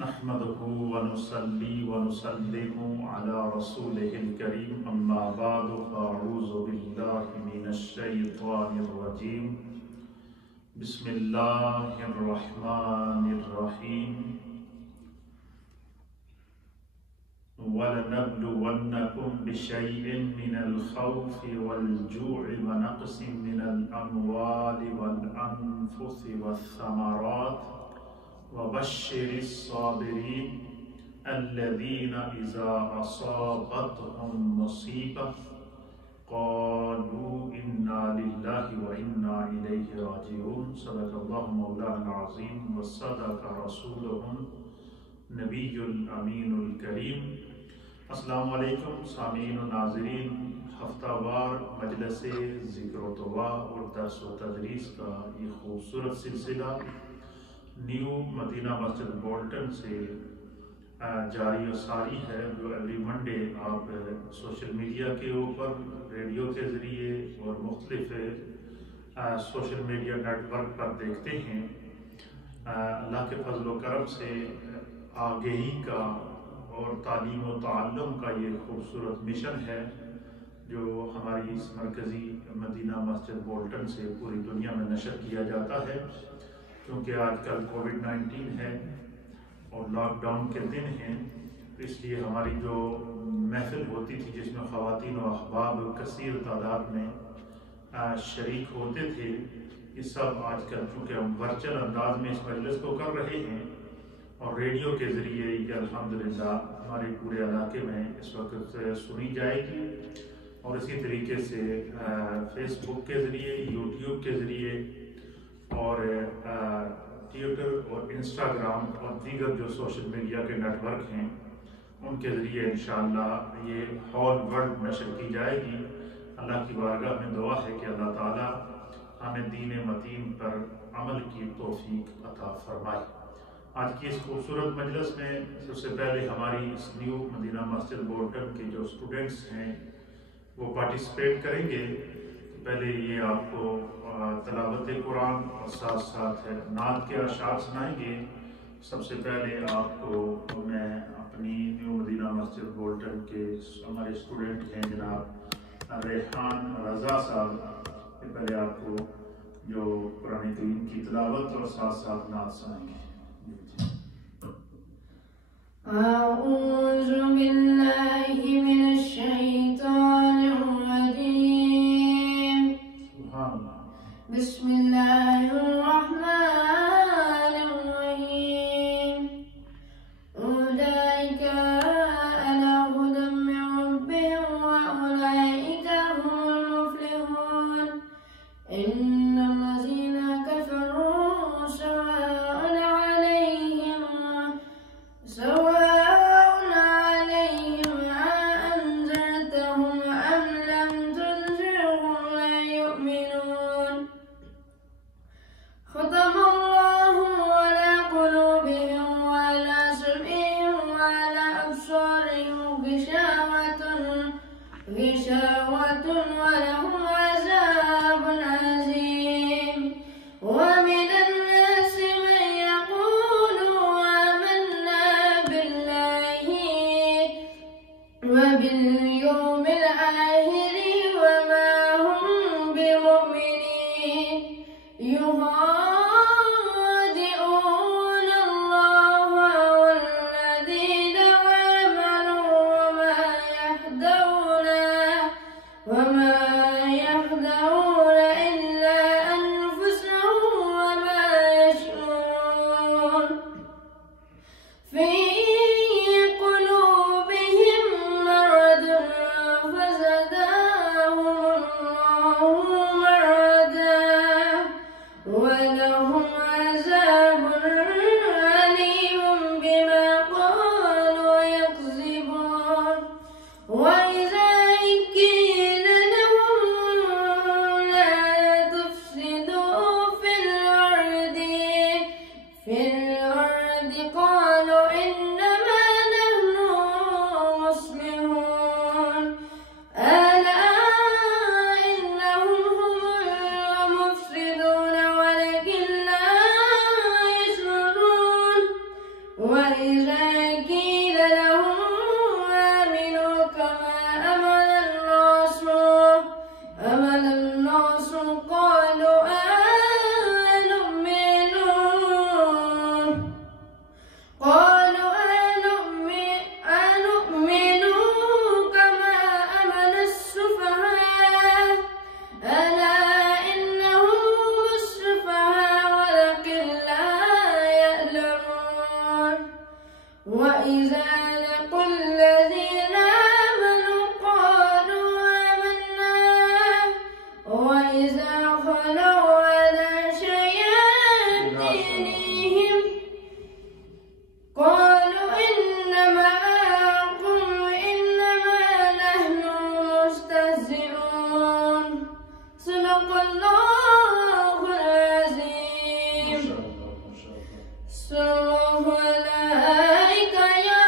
نحمده ونصلي ونسلم على رسوله الكريم أما بعد فأعوذ بالله من الشيطان الرجيم بسم الله الرحمن الرحيم وَلَنَبْلُوَنَّكُمْ بِشَيْءٍ مِّنَ الْخَوْفِ وَالْجُوعِ وَنَقْصٍ مِّنَ الْأَمْوَالِ وَالْأَنفُسِ وَالثَّمَرَاتِ وَبَشِّرِ الصَّابِرِينَ الَّذِينَ إِذَا أَصَابَتْهُم مُّصِيبَةٌ قَالُوا إِنَّا لِلَّهِ وَإِنَّا إِلَيْهِ رَاجِعُونَ صدق اللہ مولانا العظیم وصدق رسولہ نبی الامین الکریم۔ السلام علیکم سامعین و ناظرین، ہفتہ وار مجلس ذکر و دعا اور درس و تدریس کا یہ خوبصورت سلسلہ نیو مدینہ مسجد بولٹن سے جاری و ساری ہے، جو ایوری منڈے آپ سوشل میڈیا کے اوپر، ریڈیو کے ذریعے اور مختلف سوشل میڈیا نیٹ ورک پر دیکھتے ہیں۔ اللہ کے فضل و کرم سے آگہی کا اور تعلیم و تعلم کا یہ خوبصورت مشن ہے جو ہماری اس مرکزی مدینہ مسجد بولٹن سے پوری دنیا میں نشر کیا جاتا ہے۔ کیونکہ آج کل کووڈ-19 ہے اور لاک ڈاؤن کے دن ہیں، اس لیے ہماری جو محفل ہوتی تھی جس میں خواتین و احباب کثیر تعداد میں شریک ہوتے تھے، یہ سب آج کل چونکہ ہم ورچوئل انداز میں اس مجلس کو کر رہے ہیں اور ریڈیو کے ذریعے یہ الحمدللہ ہمارے پورے علاقے میں اس وقت سنی جائے گی، اور اسی طریقے سے فیس بک کے ذریعے، یوٹیوب کے ذریعے اور ٹویٹر اور انسٹاگرام اور دیگر جو سوشل میڈیا کے نیٹ ورک ہیں ان کے ذریعے انشاءاللہ یہ ہول ورلڈ نشر کی جائے گی۔ اللہ کی بارگاہ میں دعا ہے کہ اللہ تعالیٰ ہمیں دین متین پر عمل کی توفیق عطا فرمائے۔ آج کی اس خوبصورت مجلس میں سب سے پہلے ہماری اس نیو مدینہ مسجد بولٹن کے جو اسٹوڈنٹس ہیں وہ پارٹیسپیٹ کریں گے۔ پہلے یہ آپ کو تلاوت قرآن اور ساتھ ساتھ نعت کے اشعار سنائیں گے۔ سب سے پہلے آپ کو میں اپنی نیو مدینہ مسجد بولٹن کے ہمارے اسٹوڈنٹ ہیں جناب ریحان رضا صاحب، یہ پہلے آپ کو جو قرآن کریم کی تلاوت اور ساتھ ساتھ نعت سنائیں گے۔ أعوذ بالله من الشيطان الرجيم بسم الله الرحمن الرحيم أولئك على هدى من ربهم وأولئك هم المفلحون إن الذين كفروا سواء عليهم أأنذرتهم أم لم تنذرهم لا يؤمنون ختم الله على قلوبهم وعلى سمعهم وعلى أبصارهم غشاوة ولهم عذاب عظيم ومن الناس من يقول آمنا بالله وباليوم الآخر وما هم بمؤمنين يخادعون الله والذين آمنوا وما يخدعون إلا أنفسهم وما يشعرون في قلوبهم مرض فزادهم الله مرضا ولهم عذاب أليم بما قالوا يكذبون وإذا قيل لهم لا تفسدوا في الأرض قالوا إن وإذا قيل لهم آمنوا كما آمن الناس قالوا أنؤمن كما آمن السفهاء ألا إنهم هم السفهاء ولكن لا يعلمون وإذا لقوا الذين آمنوا قالوا آمنا وإذا خلوا على شياطينهم قالوا إنما نحن مستهزئون صدق الله العظيم. صلى الله عليك يا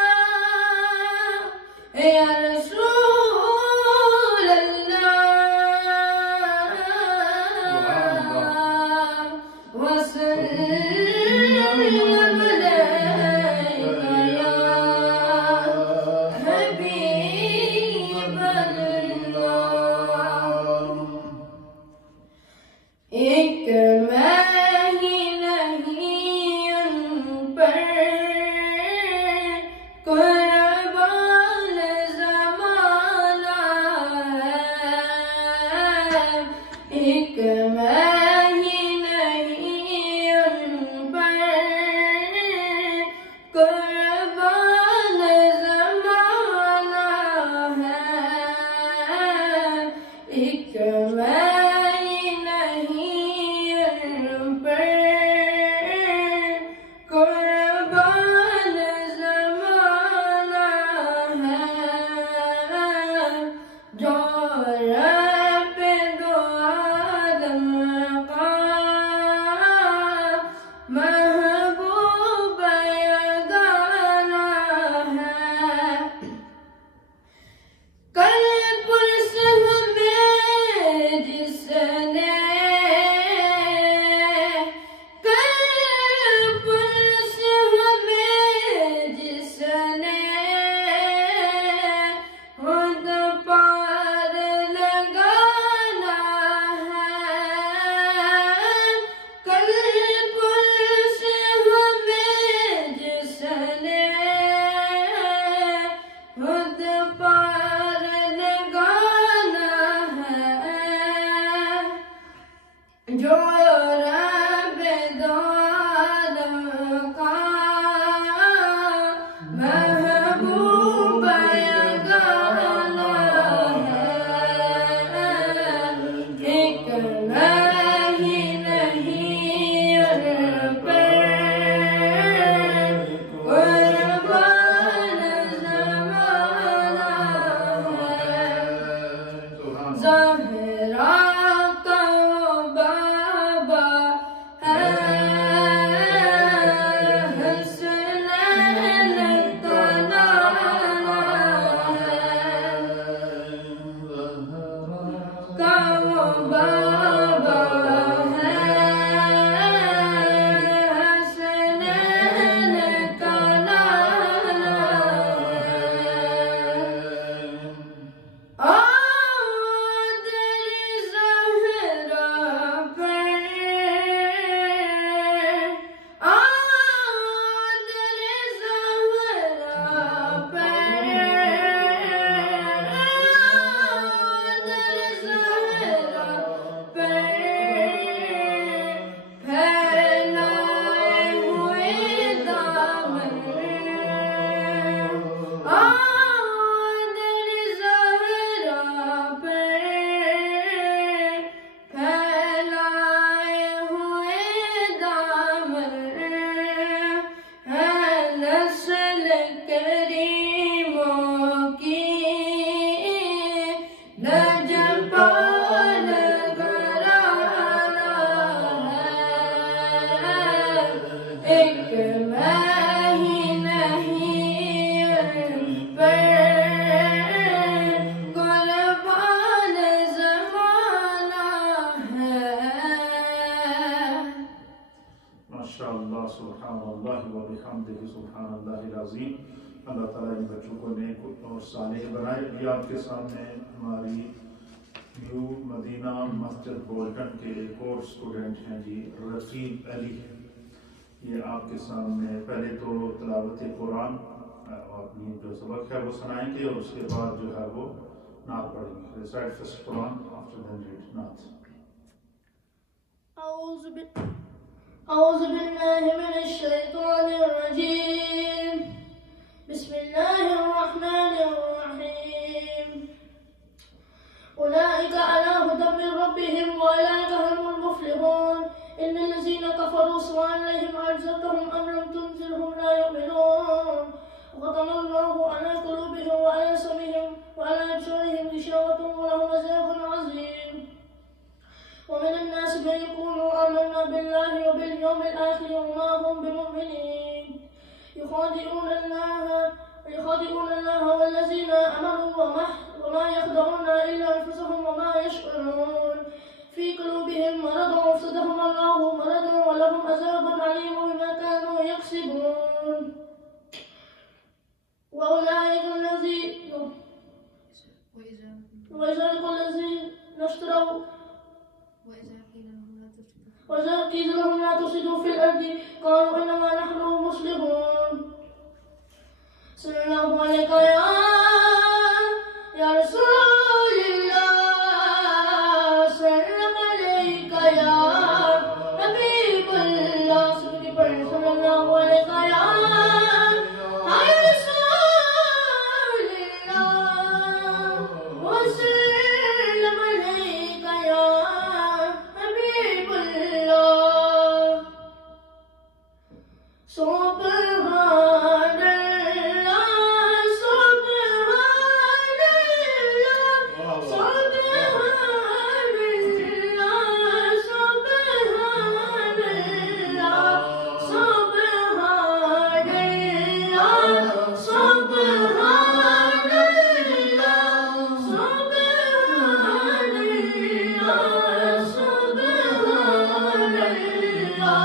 اللہ العظیم۔ اللہ تعالیٰ ان بچوں کو نیک اور صالح بنائے۔ ابھی آپ کے سامنے ہماری نیو مدینہ مسجد بولٹن کے ایک اور اسٹوڈنٹ ہیں جی، رقیب علی۔ یہ آپ کے سامنے پہلے تو تلاوت قرآن اپنی جو سبق ہے وہ سنائیں گے، اور اس کے بعد جو ہے وہ نعت پڑھیں گے۔ ریسائٹ فرسٹ قرآن آفٹر دین ریڈ نعت۔ أعوذ بالله من الشيطان الرجيم بسم الله الرحمن الرحيم أولئك على هدى من ربهم وأولئك هم المفلحون إن الذين كفروا سواء عليهم أنذرتهم أم لم تنذرهم لا يؤمنون وختم الله على قلوبهم وعلى سمعهم وعلى أبصارهم غشاوة ولهم عذاب عظيم ومن الناس من يقول آمنا بالله وباليوم الآخر وما هم بمؤمنين يخادعون الله والذين آمنوا وما يخدعون إلا أنفسهم وما يشعرون في قلوبهم مرض فزادهم الله مرضا ولهم عذاب عليم بما كانوا يكسبون وأولئك الذين اشتروا وإذا قيل لهم لا تفسدوا في الأرض قالوا إنما نحن مصلحون صلى الله عليك يا رسول الله سلام عليك يا حبيب الله صلى الله عليك يا رسول الله وسلم عليك يا حبيب الله سبحان الله سبحان الله سبحان الله سبحان الله سبحان الله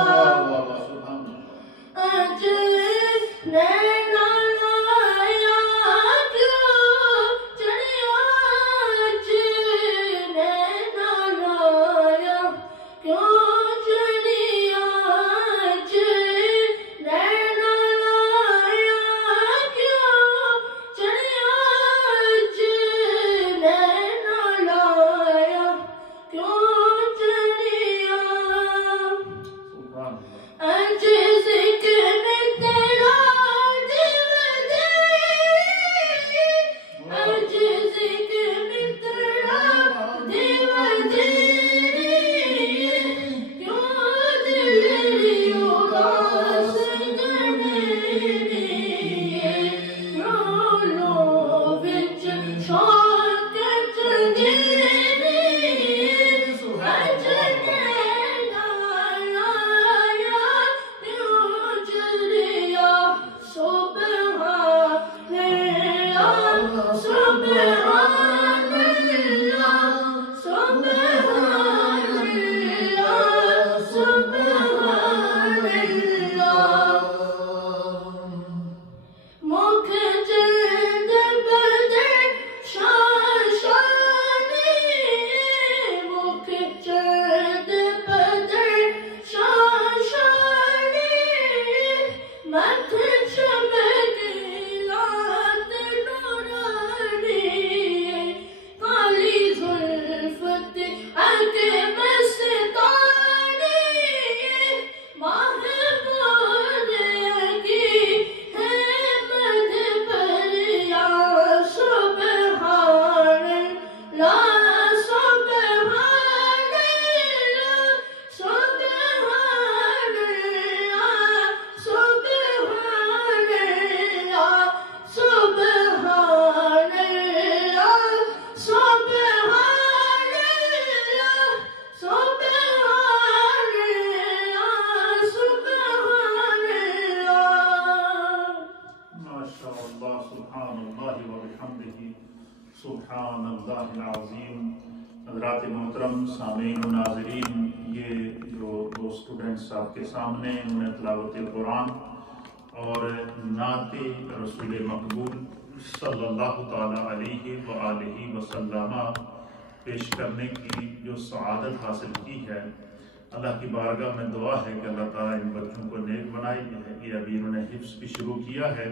سبحان الله سبحان الله سبحان الله سبحان اللہ العظیم۔ حضرات محترم سامعین و ناظرین، یہ جو دو اسٹوڈنٹس آپ کے سامنے، انہوں نے تلاوت قرآن اور نعت رسول مقبول صلی اللہ تعالیٰ علیہ وآلہ وسلم پیش کرنے کی جو سعادت حاصل کی ہے، اللہ کی بارگاہ میں دعا ہے کہ اللہ تعالیٰ ان بچوں کو نیک بنائے۔ یہ ابھی انہوں نے حفظ بھی شروع کیا ہے،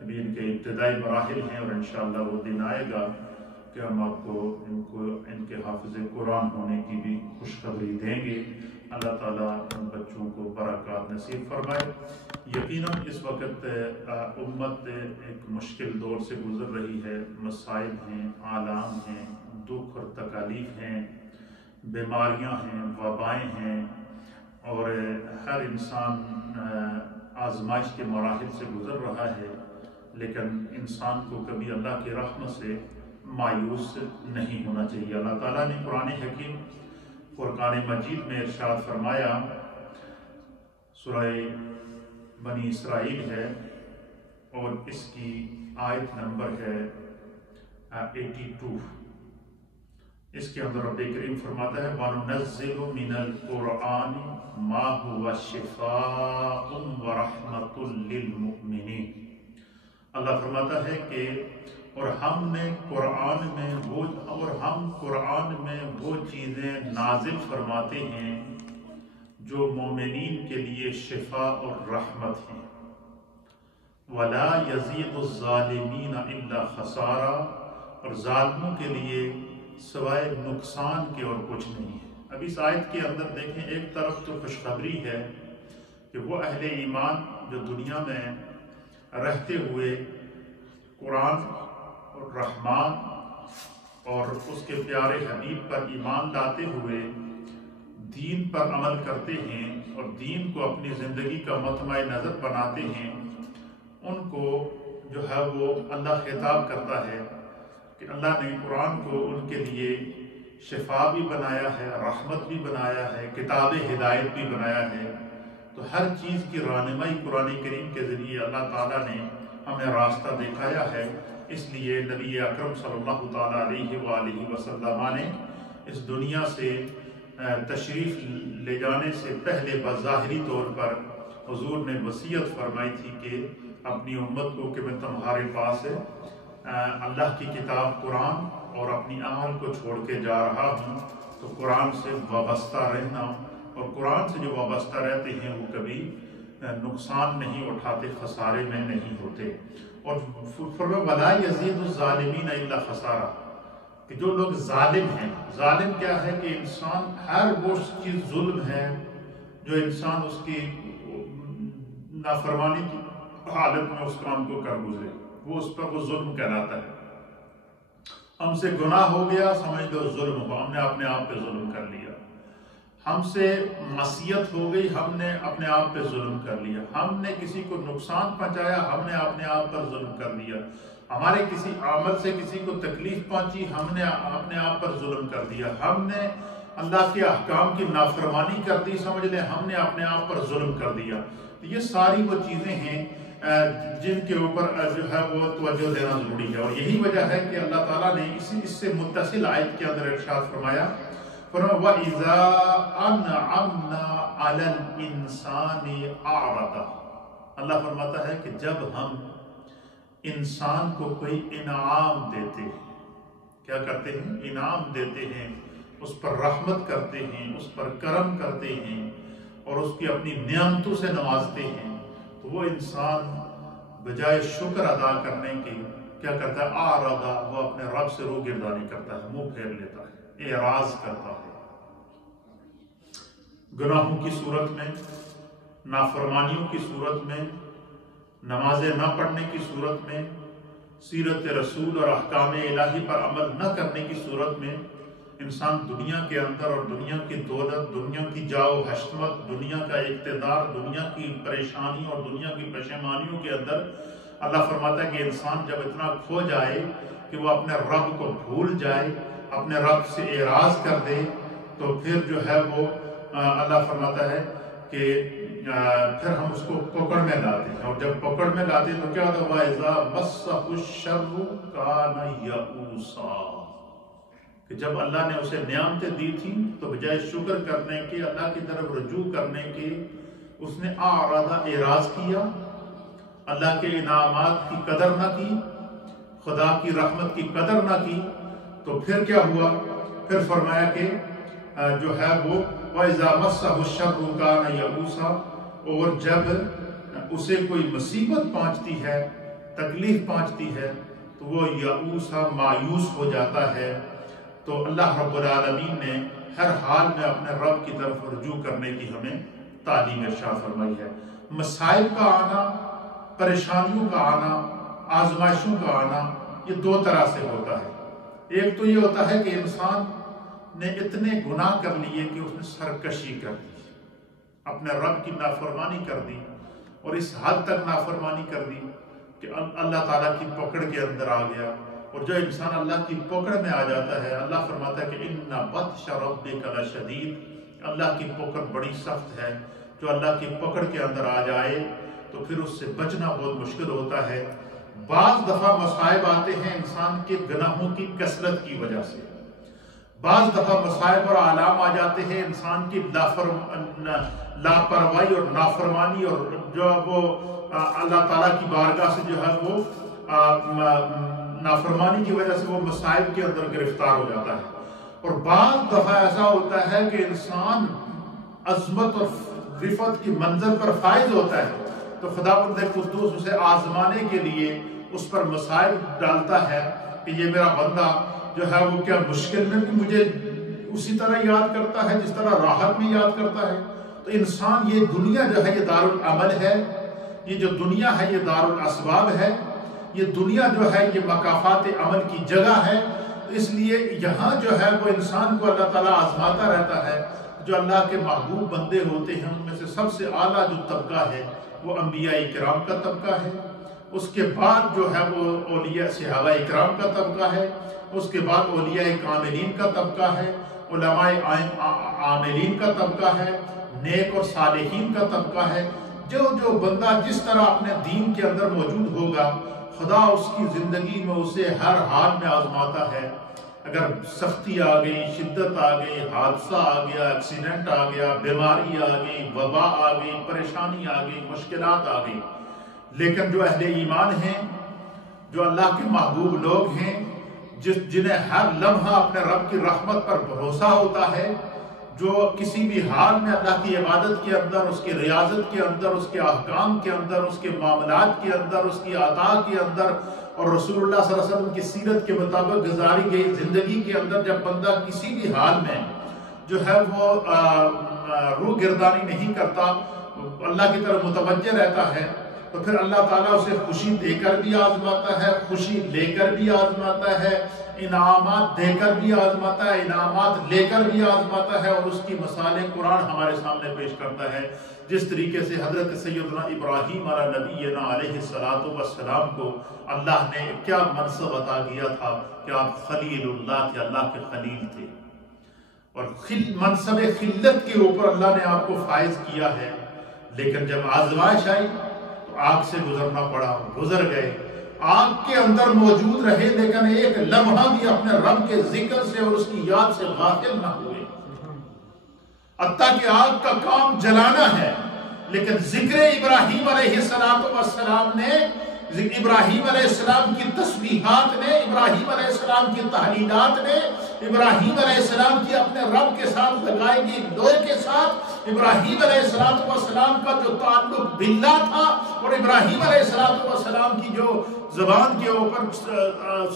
ابھی ان کے ابتدائی مراحل ہیں، اور انشاءاللہ وہ دن آئے گا کہ ہم آپ کو ان کے حافظ قرآن ہونے کی بھی خوشخبری دیں گے۔ اللہ تعالیٰ ان بچوں کو برکات نصیب فرمائے۔ یقیناً اس وقت امت ایک مشکل دور سے گزر رہی ہے، مسائل ہیں، آلام ہیں، دکھ اور تکالیف ہیں، بیماریاں ہیں، وبائیں ہیں، اور ہر انسان آزمائش کے مراحل سے گزر رہا ہے، لیکن انسان کو کبھی اللہ کی رحمت سے مایوس نہیں ہونا چاہیے۔ اللہ تعالیٰ نے قرآن حکیم فرقان مجید میں ارشاد فرمایا، سورہ بنی اسرائیل ہے اور اس کی آیت نمبر ہے 82۔ اس کے اندر رب کریم فرماتا ہے وَنُنَزِّلُ مِنَ الْقُرْآنِ مَا هُوَ شِفَاءٌ وَرَحْمَةٌ لِّلْمُؤْمِنِينَ۔ اللہ فرماتا ہے کہ اور ہم قرآن میں وہ چیزیں نازل فرماتے ہیں جو مومنین کے لیے شفا اور رحمت ہیں۔ وَلَا يَزِيدُ الظَّالِمِينَ إِلَّا خَسَارًا، اور ظالموں کے لیے سوائے نقصان کے اور کچھ نہیں ہے۔ اب اس آیت کے اندر دیکھیں، ایک طرف تو خوشخبری ہے کہ وہ اہل ایمان جو دنیا میں رہتے ہوئے قرآن اور رحمان اور اس کے پیارے حبیب پر ایمان لاتے ہوئے دین پر عمل کرتے ہیں اور دین کو اپنی زندگی کا مطمع نظر بناتے ہیں، ان کو جو ہے وہ اللہ خطاب کرتا ہے کہ اللہ نے قرآن کو ان کے لیے شفا بھی بنایا ہے، رحمت بھی بنایا ہے، کتاب ہدایت بھی بنایا ہے۔ تو ہر چیز کی رہنمائی قرآن کریم کے ذریعے اللہ تعالیٰ نے ہمیں راستہ دکھایا ہے۔ اس لیے نبی اکرم صلی اللہ تعالیٰ علیہ وآلہ وسلم نے اس دنیا سے تشریف لے جانے سے پہلے بظاہری طور پر حضور نے وصیت فرمائی تھی کہ اپنی امت کو کہ میں تمہارے پاس اللہ کی کتاب قرآن اور اپنی اعمال کو چھوڑ کے جا رہا ہوں، تو قرآن سے وابستہ رہنا، اور قرآن سے جو وابستہ رہتے ہیں وہ کبھی نقصان نہیں اٹھاتے، خسارے میں نہیں ہوتے۔ اور فرمایا وَلَا يَزِيدُ الظَّالِمِينَ إِلَّا خَسَارًا، کہ جو لوگ ظالم ہیں، ظالم کیا ہے کہ انسان ہر وہ چیز ظلم ہے جو انسان اس کی نافرمانی کی حالت میں اس کام کو کر گزرے، وہ اس پر وہ ظلم کہلاتا ہے۔ ہم سے گناہ ہو گیا، سمجھ لو ظلم ہوا، ہم نے اپنے آپ پہ ظلم کر لیا۔ ہم سے معصیت ہو گئی، ہم نے اپنے آپ پہ ظلم کر لیا۔ ہم نے کسی کو نقصان پہنچایا، ہم نے اپنے آپ پر ظلم کر لیا۔ ہمارے کسی عمل سے کسی کو تکلیف پہنچی، ہم نے اپنے آپ پر ظلم کر دیا۔ ہم نے اللہ کے احکام کی نافرمانی کر دی، سمجھ لیں ہم نے اپنے آپ پر ظلم کر دیا۔ یہ ساری وہ چیزیں ہیں جن کے اوپر جو ہے وہ توجہ دینا ضروری ہے، اور یہی وجہ ہے کہ اللہ تعالیٰ نے اس سے متصل آیت کے اندر ارشاد فرمایا وَإِذَا أَنْعَمْنَا عَلَى الْإِنسَانِ أَعْرَضَ۔ اللہ فرماتا ہے کہ جب ہم انسان کو کوئی انعام دیتے ہیں، کیا کرتے ہیں؟ انعام دیتے ہیں، اس پر رحمت کرتے ہیں، اس پر کرم کرتے ہیں اور اس کی اپنی نعمتوں سے نوازتے ہیں، تو وہ انسان بجائے شکر ادا کرنے کے کیا کرتا ہے؟ اعرض، وہ اپنے رب سے روگردانی کرتا ہے، منہ پھیر لیتا ہے، اعراض کرتا ہے۔ گناہوں کی صورت میں، نافرمانیوں کی صورت میں، نمازیں نہ پڑھنے کی صورت میں، سیرت رسول اور احکام الہی پر عمل نہ کرنے کی صورت میں انسان دنیا کے اندر اور دنیا کی دولت، دنیا کی جاؤ حشمت، دنیا کا اقتدار، دنیا کی پریشانی اور دنیا کی پشیمانیوں کے اندر اللہ فرماتا ہے کہ انسان جب اتنا کھو جائے کہ وہ اپنے رب کو بھول جائے، اپنے رب سے اعراض کر دے، تو پھر جو ہے وہ اللہ فرماتا ہے کہ پھر ہم اس کو پکڑ میں لاتے ہیں، اور جب پکڑ میں لاتے ہیں تو کیا ہوتا ہے؟ وَإِذَا مَسَّهُ الشَّرُّ كَانَ يَئُوسًا، کہ جب اللہ نے اسے نعمتیں دی تھی تو بجائے شکر کرنے کے، اللہ کی طرف رجوع کرنے کے، اس نے اعراض، اعراض کیا اللہ کے انعامات کی قدر نہ کی، خدا کی رحمت کی قدر نہ کی، تو پھر کیا ہوا؟ پھر فرمایا کہ جو ہے وہ وَإِذَا مَسَّهُ الشَّرُّ كَانَ يَئُوسًا، اور جب اسے کوئی مصیبت پہنچتی ہے، تکلیف پہنچتی ہے، تو وہ یئوسا مایوس ہو جاتا ہے۔ تو اللہ رب العالمین نے ہر حال میں اپنے رب کی طرف رجوع کرنے کی ہمیں تعلیم ارشاد فرمائی ہے۔ مسائل کا آنا، پریشانیوں کا آنا، آزمائشوں کا آنا، یہ دو طرح سے ہوتا ہے۔ ایک تو یہ ہوتا ہے کہ انسان نے اتنے گناہ کر لیے کہ اس نے سرکشی کر دی، اپنے رب کی نافرمانی کر دی، اور اس حد تک نافرمانی کر دی کہ اللہ تعالیٰ کی پکڑ کے اندر آ گیا۔ اور جو انسان اللہ کی پکڑ میں آ جاتا ہے، اللہ فرماتا ہے کہ اِنَّ بَطْشَ رَبِّكَ لَشَدِيدٌ، اللہ کی پکڑ بڑی سخت ہے۔ جو اللہ کی پکڑ کے اندر آ جائے تو پھر اس سے بچنا بہت مشکل ہوتا ہے۔ بعض دفعہ مصائب آتے ہیں انسان کے گناہوں کی کثرت کی وجہ سے، بعض دفعہ مصائب اور آلام آ جاتے ہیں انسان کی لاپرواہی اور نافرمانی، اور جو وہ اللہ تعالیٰ کی بارگاہ سے جو ہے وہ نافرمانی کی وجہ سے وہ مصائب کے اندر گرفتار ہو جاتا ہے۔ اور بعض دفعہ ایسا ہوتا ہے کہ انسان عظمت اور رفعت کی منزل پر فائز ہوتا ہے، تو خداوند قدوس اسے آزمانے کے لیے اس پر مصائب ڈالتا ہے کہ یہ میرا بندہ جو ہے وہ کیا مشکل میں بھی مجھے اسی طرح یاد کرتا ہے جس طرح راحت میں یاد کرتا ہے۔ تو انسان، یہ دنیا جو ہے یہ دارالعمل ہے، یہ جو دنیا ہے یہ دارالاسباب ہے، یہ دنیا جو ہے یہ مکافات عمل کی جگہ ہے۔ تو اس لیے یہاں جو ہے وہ انسان کو اللہ تعالیٰ آزماتا رہتا ہے۔ جو اللہ کے محبوب بندے ہوتے ہیں ان میں سے سب سے اعلیٰ جو طبقہ ہے وہ انبیاء کرام کا طبقہ ہے، اس کے بعد جو ہے وہ اولیاء صحابہ کرام کا طبقہ ہے، اس کے بعد اولیاء کاملین کا طبقہ ہے، علماء عاملین کا طبقہ ہے، نیک اور صالحین کا طبقہ ہے۔ جو بندہ جس طرح اپنے دین کے اندر موجود ہوگا، خدا اس کی زندگی میں اسے ہر حال میں آزماتا ہے۔ اگر سختی آ گئی، شدت آ گئی، حادثہ آ گیا، ایکسیڈنٹ آ گیا، بیماری آ گئی، وبا آ گئی، پریشانی آ گئی، مشکلات آ گئی، لیکن جو اہل ایمان ہیں، جو اللہ کے محبوب لوگ ہیں، جنہیں ہر لمحہ اپنے رب کی رحمت پر بھروسہ ہوتا ہے، جو کسی بھی حال میں اللہ کی عبادت کے اندر، اس کی ریاضت کے اندر، اس کے احکام کے اندر، اس کے معاملات کے اندر، اس کی عطا کے اندر، اور رسول اللہ صلی اللہ علیہ وسلم کی سیرت کے مطابق گزاری گئی زندگی کے اندر جب بندہ کسی بھی حال میں جو ہے وہ روح گردانی نہیں کرتا، اللہ کی طرف متوجہ رہتا ہے، تو پھر اللہ تعالیٰ اسے خوشی دے کر بھی آزماتا ہے، خوشی لے کر بھی آزماتا ہے، انعامات دے کر بھی آزماتا ہے، انعامات لے کر بھی آزماتا ہے، اور اس کی مثالیں قرآن ہمارے سامنے پیش کرتا ہے۔ جس طریقے سے حضرت سیدنا ابراہیم علیہ نبینا علیہ السلام کو اللہ نے کیا منصب عطا کیا تھا کہ آپ خلیل اللہ تھے، اللہ کے خلیل تھے، اور منصب خلت کے اوپر اللہ نے آپ کو فائز کیا ہے۔ لیکن جب آزمائش آئی تو آگ سے گزرنا پڑا، گزر گئے، آگ کے اندر موجود رہے، لیکن ایک لمحہ بھی اپنے رب کے ذکر سے اور اس کی یاد سے غافل نہ ہوئے۔ حتیٰ کہ آگ کا کام جلانا ہے، لیکن ذکر ابراہیم علیہ السلام نے، ابراہیم علیہ السلام کی تسبیحات نے، ابراہیم علیہ السلام کی تحلیلات نے، ابراہیم علیہ السلام کی اپنے رب کے ساتھ لگائی گئی لوح کے ساتھ، ابراہیم علیہ السلام کا جو تعلق باللہ تھا، اور ابراہیم علیہ السلام کی جو زبان کے اوپر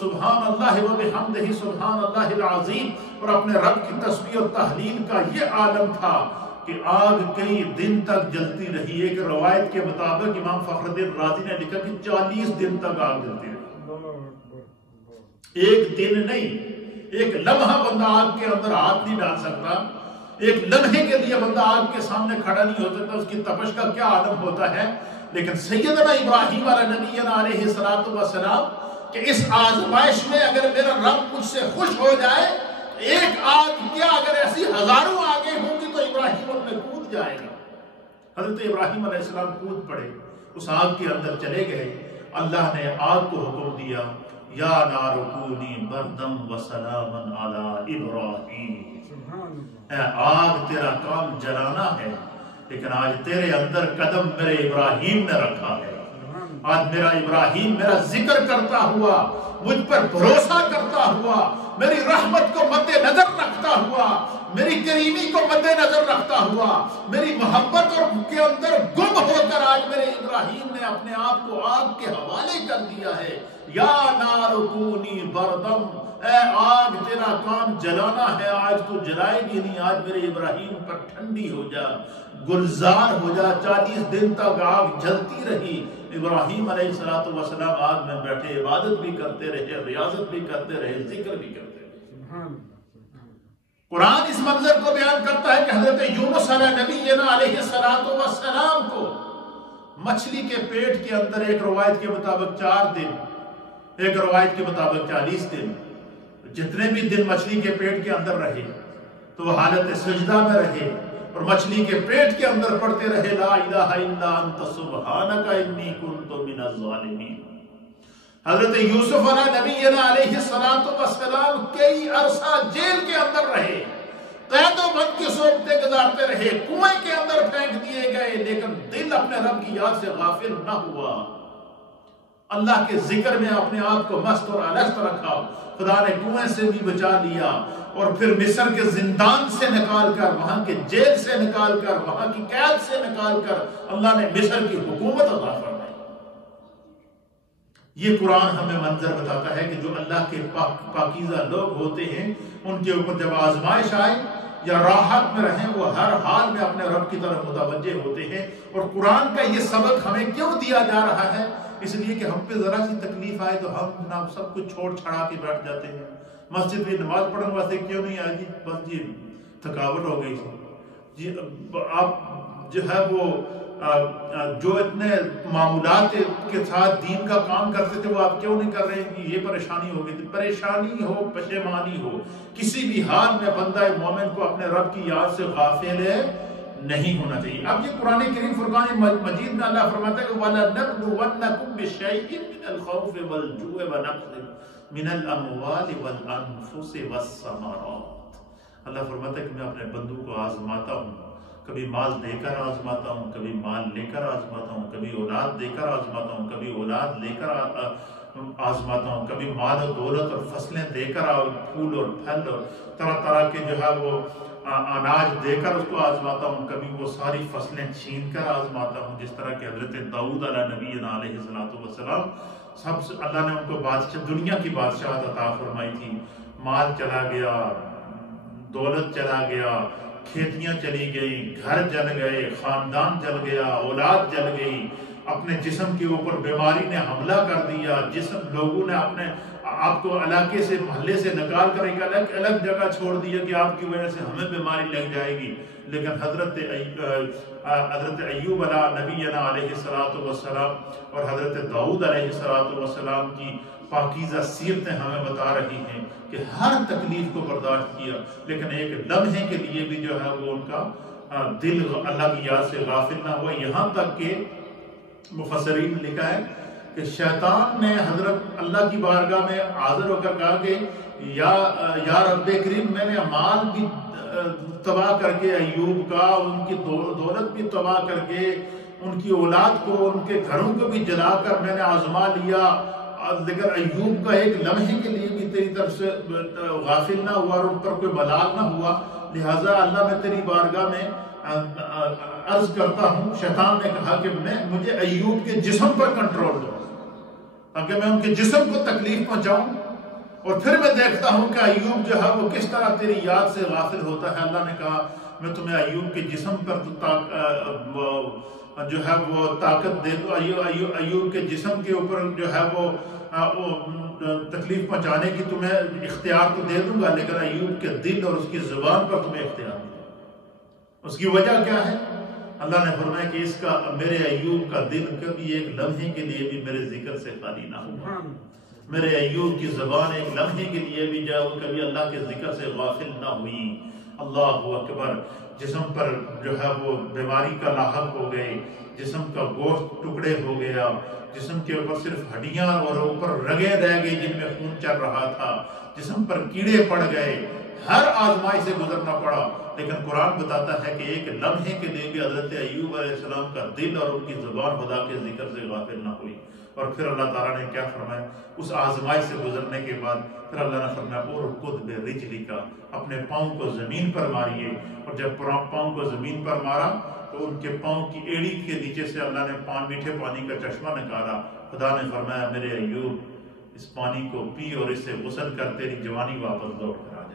سبحان اللہ و بحمدہ سبحان اللہ العظیم اور اپنے رب کی تسبیح اور تحلیل کا یہ عالم تھا کہ آگ کئی دن تک جلتی رہی۔ ایک روایت کے مطابق امام فخر الدین رازی نے لکھا کہ 40 دن تک آگ جلتی رہی۔ ایک دن نہیں، ایک لمحہ بندہ آگ کے اندر ہاتھ نہیں ڈال سکتا، ایک لمحے کے لیے بندہ آگ کے سامنے کھڑا نہیں ہو سکتا، اس کی تپش کا کیا عالم ہوتا ہے۔ لیکن سیدنا ابراہیم علیہ نبینا علیہ السلام کہ اس آزمائش میں اگر میرا رب مجھ سے خوش ہو جائے، ایک آگ کیا اگر ایسی ہزاروں آگے ہوں گی تو ابراہیم ان میں کود جائے گا۔ حضرت ابراہیم علیہ السلام کود پڑے، اس آگ کے اندر چلے گئے۔ اللہ نے آگ کو حکم دیا، یا نار کونی بردم وسلاما علی ابراہیم، اے آگ تیرا کام جلانا ہے، لیکن آج تیرے اندر قدم میرے ابراہیم نے رکھا ہے۔ آج میرا ابراہیم میرا ذکر کرتا ہوا، مجھ پر بھروسہ کرتا ہوا، میری رحمت کو مد نظر رکھتا ہوا، میری کریمی کو مد نظر رکھتا ہوا، میری محبت اور کے اندر گم ہو کر آج میرے ابراہیم نے اپنے آپ کو آگ کے حوالے کر دیا ہے۔ یا نار کونی بردم، اے آگ تیرا کام جلانا ہے، آج تو جلائے گی نہیں، آج میرے ابراہیم پر ٹھنڈی ہو جا، گلزار ہو جا۔ 40 دن تک آگ جلتی رہی، ابراہیم علیہ السلام آگ میں بیٹھے عبادت بھی کرتے رہے، ریاضت بھی کرتے رہے، ذکر بھی کرتے رہے۔ قرآن اس منظر کو بیان کرتا ہے کہ حضرت یونس علیہ نبینا علیہ السلام کو مچھلی کے پیٹ کے اندر ایک روایت کے مطابق 4 دن، ایک روایت کے مطابق 40 دن، جتنے بھی دن مچھلی کے پیٹ کے اندر رہے تو وہ حالت سجدہ میں رہے اور مچھلی کے پیٹ کے اندر پڑھتے رہے لا الہ الا انت سبحانک انی کنت من الظالمین۔ حضرت یوسف علیہ نبینا علیہ السلام کئی عرصہ جیل کے اندر رہے، قید و بند کی صورتیں گزارتے رہے، کنویں کے اندر پھینک دیے گئے، لیکن دل اپنے رب کی یاد سے غافل نہ ہوا، اللہ کے ذکر میں اپنے آپ کو مست اور الست رکھا۔ خدا نے کنویں سے بھی بچا لیا اور پھر مصر کے زندان سے نکال کر، وہاں کے جیل سے نکال کر، وہاں کی قید سے نکال کر اللہ نے مصر کی حکومت عطا فرمائی۔ یہ قرآن ہمیں منظر بتاتا ہے کہ جو اللہ کے پاکیزہ لوگ ہوتے ہیں ان کے اوپر جب آزمائش آئے یا راحت میں رہیں وہ ہر حال میں اپنے رب کی طرف متوجہ ہوتے ہیں۔ اور قرآن کا یہ سبق ہمیں کیوں دیا جا رہا ہے؟ اس لیے کہ ہم پہ ذرا سی تکلیف آئے تو ہم جناب سب کچھ چھوڑ چھڑا کے بیٹھ جاتے ہیں۔ مسجد میں نماز پڑھنے واسطے کیوں نہیں آئے جی؟ بس جی تھکاوٹ ہو گئی جی، آپ جو ہے وہ جو اتنے معمولات کے ساتھ دین کا کام کرتے تھے وہ آپ کیوں نہیں کر رہے ہیں؟ یہ پریشانی ہو گئی تھی۔ پریشانی ہو، پشیمانی ہو، کسی بھی حال میں بندہ مومن کو اپنے رب کی یاد سے غافل نہیں ہونا چاہیے۔ اب یہ قرآن کریم فرقان مجید میں اللہ فرماتا ہے کہ وَلَنَبْلُوَنَّكُمْ بِشَيْءٍ مِّنَ الْخَوْفِ وَالْجُوعِ وَنَقْصٍ مِّنَ الْأَمْوَالِ وَالْأَنفُسِ وَالثَّمَرَاتِ۔ اللہ فرماتا ہے کہ میں اپنے بندوں کو آزماتا ہوں، کبھی مال دے کر آزماتا ہوں، کبھی مال لے کر آزماتا ہوں، کبھی اولاد دے کر آزماتا ہوں، کبھی اولاد لے کر آزماتا ہوں، کبھی مال و دولت اور فصلیں دے کر، پھول اور پھل اور طرح طرح کے جو ہے وہ اناج دے کر اس کو آزماتا ہوں، کبھی وہ ساری فصلیں چھین کر آزماتا ہوں، جس طرح کہ حضرت داؤد علیہ نبینا علیہ السلام سب سے اللہ نے ان کو بادشاہ دنیا کی بادشاہت عطا فرمائی تھی۔ مال چلا گیا، دولت چلا گیا، کھیتیاں چلی گئیں، گھر جل گئے، خاندان جل گیا، اولاد جل گئی، اپنے جسم کے اوپر بیماری نے حملہ کر دیا، جسم لوگوں نے اپنے آپ کو علاقے سے محلے سے نکال کر ایک الگ جگہ چھوڑ دیا کہ آپ کی وجہ سے ہمیں بیماری لگ جائے گی۔ لیکن حضرت ایوب علیہ نبینا علیہ السلام اور حضرت داؤد علیہ السلام کی پاکیزہ سیرتیں ہمیں بتا رہی ہیں کہ ہر تکلیف کو برداشت کیا، لیکن ایک لمحے کے لیے بھی جو ہے وہ ان کا دل اللہ کی یاد سے غافل نہ ہوا۔ یہاں تک کہ مفسرین نے لکھا ہے کہ شیطان نے حضرت اللہ کی بارگاہ میں حاضر ہو کر کہا کہ یا رب کریم، میں نے مال بھی تباہ کر کے ایوب کا، ان کی دولت بھی تباہ کر کے، ان کی اولاد کو، ان کے گھروں کو بھی جلا کر میں نے آزما لیا، لیکن ایوب کا ایک لمحے کے لیے بھی تیری طرف سے غافل نہ ہوا اور ان پر کوئی بلال نہ ہوا، لہٰذا اللہ میں تیری بارگاہ میں عرض کرتا ہوں۔ شیطان نے کہا کہ مجھے ایوب کے جسم پر کنٹرول دو تاکہ میں ان کے جسم کو تکلیف پہنچاؤں، اور پھر میں دیکھتا ہوں کہ ایوب جو ہے وہ کس طرح تیری یاد سے غافل ہوتا ہے۔ اللہ نے کہا میں تمہیں ایوب کے جسم پر جو ہے وہ طاقت دے دوں، ایوب کے جسم کے اوپر جو ہے وہ تکلیف پہنچانے کی تمہیں اختیار تو دے دوں گا، لیکن ایوب کے دل اور اس کی زبان پر تمہیں اختیار دے دوں۔ اس کی وجہ کیا ہے؟ اللہ نے فرمایا کہ اس کا میرے ایوب کا دل کبھی ایک لمحے کے لیے بھی میرے ذکر سے خالی نہ ہوا، میرے ایوب کی زبان ایک لمحے کے لیے بھی جائے وہ کبھی اللہ کے ذکر سے غافل نہ ہوئی۔ اللہ اکبر، جسم پر جو ہے وہ بیماری کا لاحق ہو گئے، جسم کا گوشت ٹکڑے ہو گیا، جسم کے اوپر صرف ہڈیاں اور اوپر رگیں رہ گئی جن میں خون چل رہا تھا، جسم پر کیڑے پڑ گئے، ہر آزمائی سے گزرنا پڑا۔ لیکن قرآن بتاتا ہے کہ ایک لمحے کے لیے بھی حضرت ایوب علیہ السلام کا دل اور ان کی زبان خدا کے ذکر سے غافل نہ ہوئی۔ اور پھر اللہ تعالیٰ نے کیا فرمایا؟ اس آزمائی سے گزرنے کے بعد پھر اللہ نے فرمایا اُرْكُضْ بِرِجْلِكَ، اپنے پاؤں کو زمین پر ماریے۔ اور جب پاؤں کو زمین پر مارا تو ان کے پاؤں کی ایڑی کے نیچے سے اللہ نے میٹھے پانی کا چشمہ نکالا۔ خدا نے فرمایا میرے ایوب اس پانی کو پی اور اس سے غسل کر، تیری جوانی واپس لوٹ کر آ جائے گی۔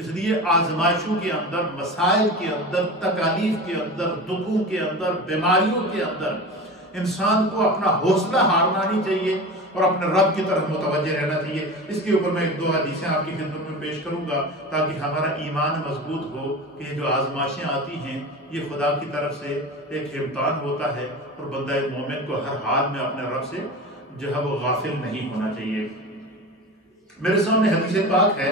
اس لیے آزمائشوں کے اندر، مسائل کے اندر، تکالیف کے اندر، دکھوں کے اندر، بیماریوں کے اندر انسان کو اپنا حوصلہ ہارنا نہیں چاہیے اور اپنے رب کی طرف متوجہ رہنا چاہیے۔ اس کے اوپر میں ایک دو حدیثیں آپ کی خدمت میں پیش کروں گا تاکہ ہمارا ایمان مضبوط ہو کہ یہ جو آزمائشیں آتی ہیں یہ خدا کی طرف سے ایک امتحان ہوتا ہے، اور بندہ مومن کو ہر حال میں اپنے رب سے جو ہے وہ غافل نہیں ہونا چاہیے۔ میرے سامنے حدیث پاک ہے،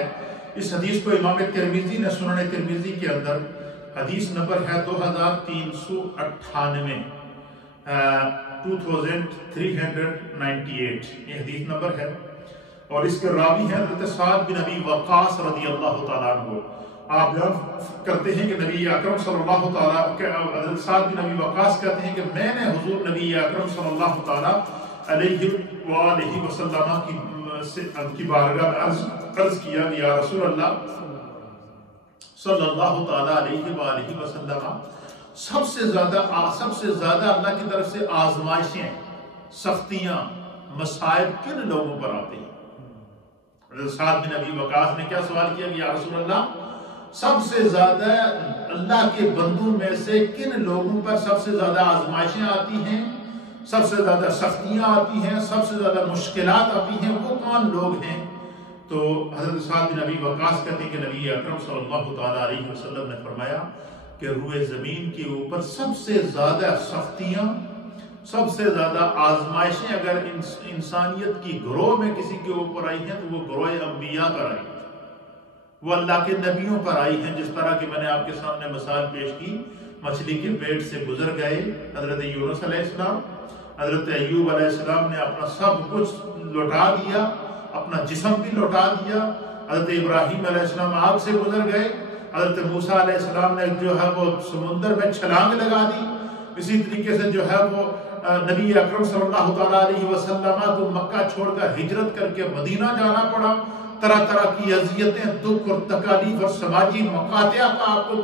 اس حدیث کو امام ترمذی نے سنن ترمذی کے اندر حدیث نمبر ہے 2398 2398 یہ حدیث نمبر ہے، اور اس کے راوی ہیں حضرت سعد بن ابی وقاص رضی اللہ تعالیٰ عنہ۔ آپ بیان کرتے ہیں کہ نبی اکرم صلی اللہ تعالیٰ، حضرت سعد بن ابی وقاص کہتے ہیں کہ میں نے حضور نبی اکرم صلی اللہ تعالیٰ علیہ وآلہ وسلم کی بارگاہ میں عرض کیا کہ یا رسول اللہ صلی اللہ تعالیٰ علیہ وآلہ وسلم، سب سے زیادہ اللہ کی طرف سے آزمائشیں، سختیاں، مصائب کن لوگوں پر آتے ہیں؟ حضرت سعد بن ابی وقاص نے کیا سوال کیا کہ یا رسول اللہ، سب سے زیادہ اللہ کے بندوں میں سے کن لوگوں پر سب سے زیادہ آزمائشیں آتی ہیں، سب سے زیادہ سختیاں آتی ہیں، سب سے زیادہ مشکلات آتی ہیں، وہ کون لوگ ہیں؟ تو حضرت سعد بن ابی وقاص کہتے ہیں کہ نبی اکرم صلی اللہ تعالیٰ علیہ وسلم نے فرمایا کہ روئے زمین کے اوپر سب سے زیادہ سختیاں، سب سے زیادہ آزمائشیں اگر انسانیت کی گروہ میں کسی کے اوپر آئی ہیں تو وہ گروہ انبیاء پر آئی ہیں، وہ اللہ کے نبیوں پر آئی ہیں۔ جس طرح کہ میں نے آپ کے سامنے مثال پیش کی، مچھلی کے پیٹ سے گزر گئے حضرت یونس علیہ السلام، حضرت ایوب علیہ السلام نے اپنا سب کچھ لوٹا دیا، اپنا جسم بھی لوٹا دیا، حضرت ابراہیم علیہ السلام آگ سے گزر گئے، حضرت موسیٰ علیہ السلام نے جو ہے وہ سمندر میں چھلانگ لگا دی، اسی طریقے سے جو ہے وہ نبی اکرم صلی اللہ تعالیٰ علیہ وسلم کو مکہ چھوڑ کر ہجرت کر کے مدینہ جانا پڑا، طرح طرح کی اذیتیں، دکھ اور تکالیف اور سماجی مقاطعہ کا آپ کو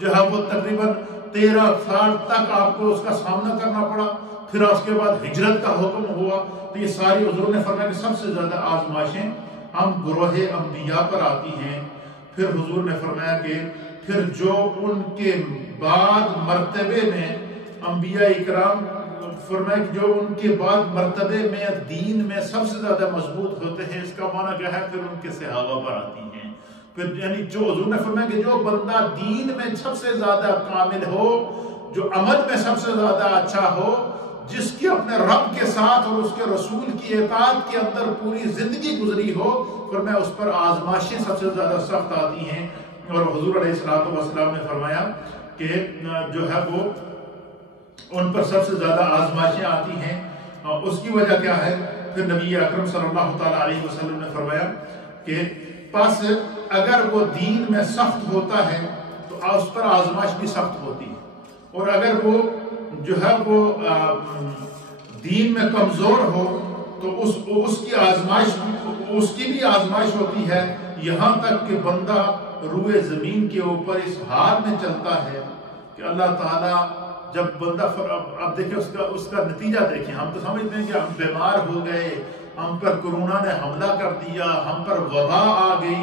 جو ہے وہ تقریباً 13 سال تک آپ کو اس کا سامنا کرنا پڑا، پھر اس کے بعد ہجرت کا حکم ہوا۔ تو یہ ساری حضور نے فرمایا کہ سب سے زیادہ آزمائشیں ہم گروہ انبیاء پر آتی ہیں۔ پھر حضور نے فرمایا کہ پھر جو ان کے بعد مرتبے میں انبیاء اکرام، فرمایا کہ جو ان کے بعد مرتبے میں دین میں سب سے زیادہ مضبوط ہوتے ہیں، اس کا معنی کیا ہے؟ پھر ان کے صحابہ پر آتی ہیں۔ پھر یعنی جو حضور نے فرمایا کہ جو بندہ دین میں سب سے زیادہ کامل ہو، جو عمل میں سب سے زیادہ اچھا ہو، جس کی اپنے رب کے ساتھ اور اس کے رسول کی اطاعت کے اندر پوری زندگی گزری ہو، فرمایا اس پر آزمائشیں سب سے زیادہ سخت آتی ہیں۔ اور حضور علیہ السلام نے فرمایا کہ جو ہے وہ ان پر سب سے زیادہ آزمائشیں آتی ہیں، اس کی وجہ کیا ہے؟ پھر نبی اکرم صلی اللہ تعالیٰ علیہ وسلم نے فرمایا کہ پس اگر وہ دین میں سخت ہوتا ہے تو اس پر آزمائش بھی سخت ہوتی ہے، اور اگر وہ جو ہے وہ دین میں کمزور ہو تو اس کی بھی آزمائش ہوتی ہے، یہاں تک کہ بندہ روئے زمین کے اوپر اس حال میں چلتا ہے کہ اللہ تعالیٰ جب بندہ اب دیکھیں اس کا نتیجہ دیکھیں، ہم تو سمجھتے ہیں کہ ہم بیمار ہو گئے، ہم پر کورونا نے حملہ کر دیا، ہم پر وبا آ گئی،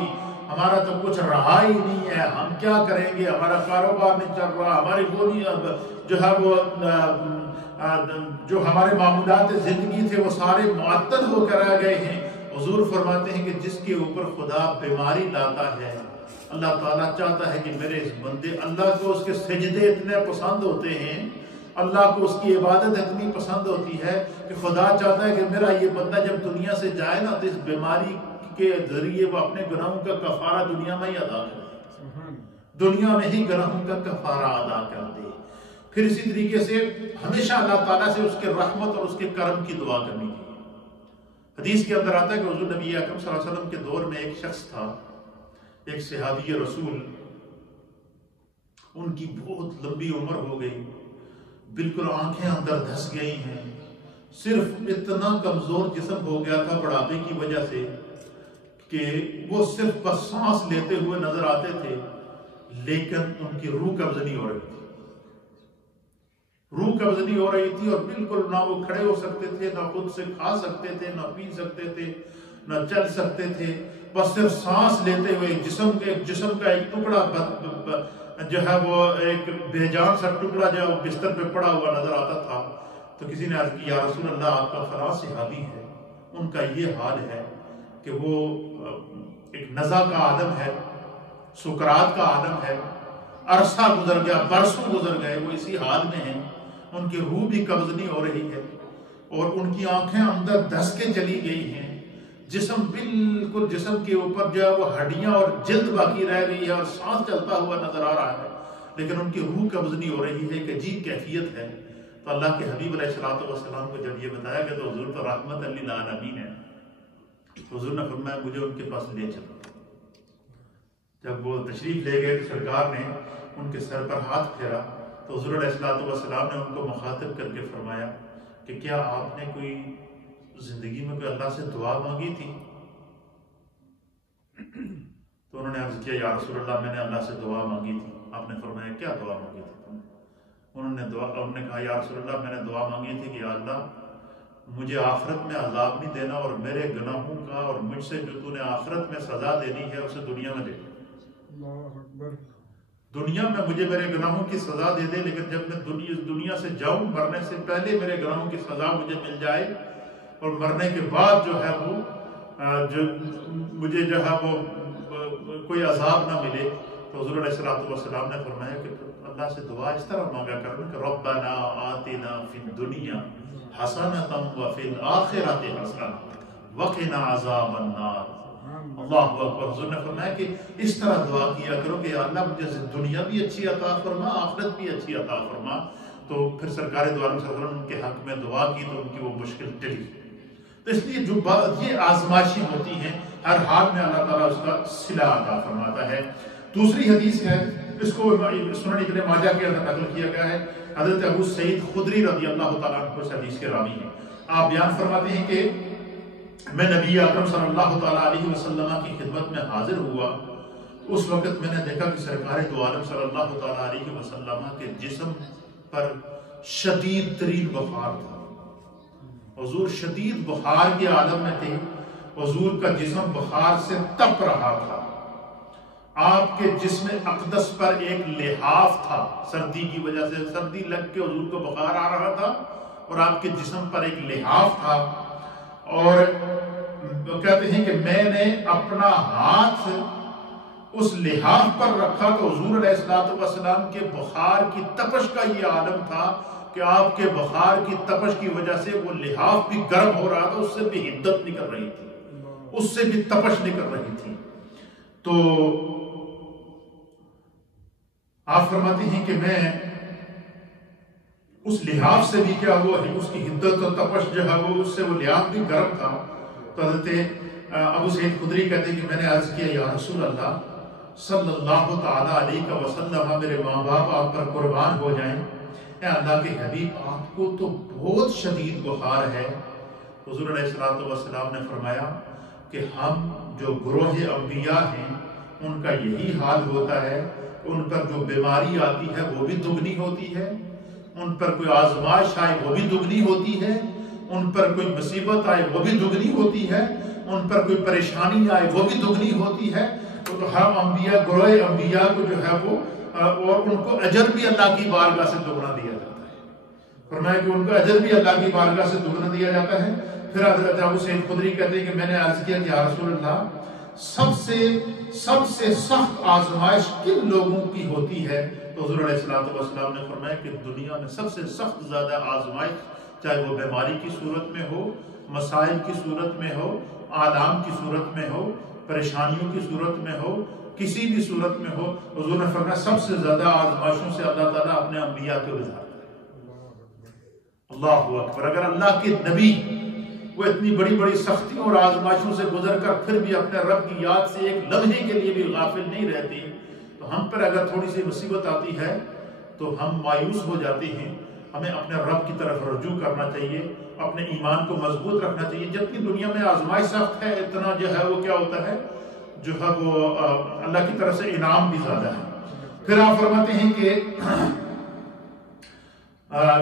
ہمارا تو کچھ رہا ہی نہیں ہے، ہم کیا کریں گے، ہمارا کاروبار نہیں چل رہا، ہماری گولی جو ہے وہ جو ہمارے معمولات زندگی تھے وہ سارے معطل ہو کر رہ گئے ہیں۔ حضور فرماتے ہیں کہ جس کے اوپر خدا بیماری لاتا ہے، اللہ تعالیٰ چاہتا ہے کہ میرے اس بندے، اللہ کو اس کے سجدے اتنے پسند ہوتے ہیں، اللہ کو اس کی عبادت اتنی پسند ہوتی ہے کہ خدا چاہتا ہے کہ میرا یہ بندہ جب دنیا سے جائے نا تو اس بیماری کے ذریعے وہ اپنے گناہوں کا کفارہ دنیا میں ہی ادا کرے۔ دنیا میں ہی گناہوں کا کفارہ ادا کر دے۔ پھر اسی طریقے سے ہمیشہ اللہ تعالیٰ سے اس کے رحمت اور اس کے کرم کی دعا کرنی چاہیے۔ حدیث کے اندر آتا ہے کہ حضور نبی اکرم صلی اللہ علیہ وسلم کے دور میں ایک شخص تھا، ایک صحابی رسول، ان کی بہت لمبی عمر ہو گئی، بالکل آنکھیں اندر دھس گئی ہیں، صرف اتنا کمزور جسم ہو گیا تھا بڑھاپے کی وجہ سے کہ وہ صرف بس سانس لیتے ہوئے نظر آتے تھے، لیکن ان کی روح قبض نہیں ہو رہی تھی، روح قبض نہیں ہو رہی تھی، اور بالکل نہ وہ کھڑے ہو سکتے تھے، نہ خود سے کھا سکتے تھے، نہ پی سکتے تھے، نہ چل سکتے تھے، بس صرف سانس لیتے ہوئے جسم کا ایک ٹکڑا جو ہے وہ ایک بے جان سا ٹکڑا جو ہے بستر پہ پڑا ہوا نظر آتا تھا۔ تو کسی نے عرض کی یا رسول اللہ آپ کا فلاں صحابی ہے، ان کا یہ حال ہے کہ وہ ایک نزع کا عالم ہے، سکرات کا عالم ہے، عرصہ گزر گیا، برسوں گزر گئے، وہ اسی حال میں ہیں، ان کی روح بھی قبض نہیں ہو رہی ہے، اور ان کی آنکھیں اندر دھس کے چلی گئی ہیں، جسم بالکل جسم کے اوپر جو ہے وہ ہڈیاں اور جلد باقی رہ گئی ہے، اور سانس چلتا ہوا نظر آ رہا ہے، لیکن ان کی روح قبض نہیں ہو رہی ہے، ایک عجیب کیفیت ہے۔ تو اللہ کے حبیب علیہ السلام کو جب یہ بتایا گیا تو حضور تو رحمت للعالمین ہے، حضور نے فرمایا مجھے ان کے پاس لے چلو۔ جب وہ تشریف لے گئے تو سرکار نے ان کے سر پر ہاتھ پھیرا تو حضور علیہ السلام نے ان کو مخاطب کر کے فرمایا کہ کیا آپ نے کوئی زندگی میں کوئی اللہ سے دعا مانگی تھی؟ تو انہوں نے عرض کیا یا رسول اللہ میں نے اللہ سے دعا مانگی تھی۔ آپ نے فرمایا کیا دعا مانگی تھی تم نے؟ انہوں نے کہا یا رسول اللہ میں نے دعا مانگی تھی کہ یا اللہ مجھے آخرت میں عذاب نہیں دینا، اور میرے گناہوں کا اور مجھ سے جو تو نے آخرت میں سزا دینی ہے اسے دنیا میں دے دے۔ دنیا میں مجھے میرے گناہوں کی سزا دے دے، لیکن جب میں دنیا سے جاؤں مرنے سے پہلے میرے گناہوں کی سزا مجھے مل جائے، اور مرنے کے بعد جو ہے وہ مجھے جو ہے وہ کوئی عذاب نہ ملے۔ تو حضور علیہ السلام نے فرمایا کہ اللہ سے دعا اس طرح مانگا کرنا کہ ربنا آتنا فی الدنیا حسنۃ وفی الآخرۃ حسنۃ وقنا عذاب النار۔ اللہ اکبر۔ حضور نے فرمایا کہ اس طرح دعا کیا کرو کہ اللہ مجھے دنیا بھی اچھی عطا فرما، آخرت بھی اچھی عطا فرما۔ تو پھر سرکار دو عالم صلی اللہ علیہ وسلم ان کے حق میں دعا کی تو ان کی وہ مشکل ٹلی۔ تو اس لیے جو یہ آزمائشیں ہوتی ہیں ہر حال میں اللہ تعالیٰ اس کا صلہ عطا فرماتا ہے۔ دوسری حدیث ہے، اس کو سنن ابن ماجہ کے اندر نقل کیا گیا ہے، حضرت ابو سعید خدری رضی اللہ تعالیٰ عنہ اس حدیث کے راوی ہیں۔ آپ بیان فرماتے ہیں کہ میں نبی اکرم صلی اللہ تعالیٰ علیہ وسلم کی خدمت میں حاضر ہوا، اس وقت میں نے دیکھا کہ سرکار دو عالم صلی اللہ تعالیٰ علیہ وسلم کے جسم پر شدید ترین بخار تھا۔ حضور شدید بخار کے عالم میں تھے، حضور کا جسم بخار سے تپ رہا تھا، آپ کے جسم اقدس پر ایک لحاف تھا، سردی کی وجہ سے سردی لگ کے حضور کو بخار آ رہا تھا، اور آپ کے جسم پر ایک لحاف تھا، اور کہتے ہیں کہ میں نے اپنا ہاتھ اس لحاف پر رکھا تو حضور علیہ السلام کے بخار کی تپش کا یہ عالم تھا کہ آپ کے بخار کی تپش کی وجہ سے وہ لحاف بھی گرم ہو رہا تھا، اس سے بھی حدت نکل رہی تھی، اس سے بھی تپش نکل رہی تھی۔ تو آپ فرماتے ہیں کہ میں اس لحاف سے بھی کیا ہوا ہے، اس کی حدت اور تپش جو ہے وہ اس سے وہ لحاف بھی گرم تھا۔ تو حضرت ابو سعید خدری کہتے ہیں کہ میں نے عرض کیا یا رسول اللہ صلی اللہ تعالیٰ علیہ وسلم میرے ماں باپ آپ پر قربان ہو جائیں، اے اللہ کے حبیب آپ کو تو بہت شدید بخار ہے۔ حضور علیہ السلام نے فرمایا کہ ہم جو گروہ انبیاء ہیں ان کا یہی حال ہوتا ہے، ان پر جو بیماری آتی ہے وہ بھی دگنی ہوتی ہے، ان پر کوئی آزمائش آئے وہ بھی دگنی ہوتی ہے، ان پر کوئی مصیبت آئے وہ بھی دگنی ہوتی ہے، ان پر کوئی پریشانی آئے وہ بھی دگنی ہوتی ہے۔ تو ہم انبیاء گروہ انبیاء کو جو ہے وہ اور ان کو اجر بھی اللہ کی بارگاہ سے دگنا دیا جاتا ہے، فرمایا کہ ان کا اجر بھی اللہ کی بارگاہ سے دگنا دیا جاتا ہے۔ پھر حضرت ابو سعید خدری کہتے ہیں کہ میں نے عرض کیا کہ یا رسول اللہ سب سے سخت آزمائش کن لوگوں کی ہوتی ہے؟ تو حضور علیہ السلام نے فرمایا کہ دنیا میں سب سے سخت زیادہ آزمائش چاہے وہ بیماری کی صورت میں ہو، مسائل کی صورت میں ہو، آلام کی صورت میں ہو، پریشانیوں کی صورت میں ہو، کسی بھی صورت میں ہو، حضور نے فرمایا سب سے زیادہ آزمائشوں سے اللہ تعالیٰ اپنے انبیاء کو گزار کرے۔ اللہ اکبر! اگر اللہ کے نبی وہ اتنی بڑی بڑی سختیوں اور آزمائشوں سے گزر کر پھر بھی اپنے رب کی یاد سے ایک لمحے کے لیے بھی غافل نہیں رہتے، تو ہم پر اگر تھوڑی سی مصیبت آتی ہے تو ہم مایوس ہو جاتے ہیں۔ ہمیں اپنے رب کی طرف رجوع کرنا چاہیے، اپنے ایمان کو مضبوط رکھنا چاہیے۔ جتنی دنیا میں آزمائش سخت ہے، اتنا جو ہے وہ کیا ہوتا ہے، جو ہے وہ اللہ کی طرف سے انعام بھی زیادہ ہے۔ پھر آپ فرماتے ہیں کہ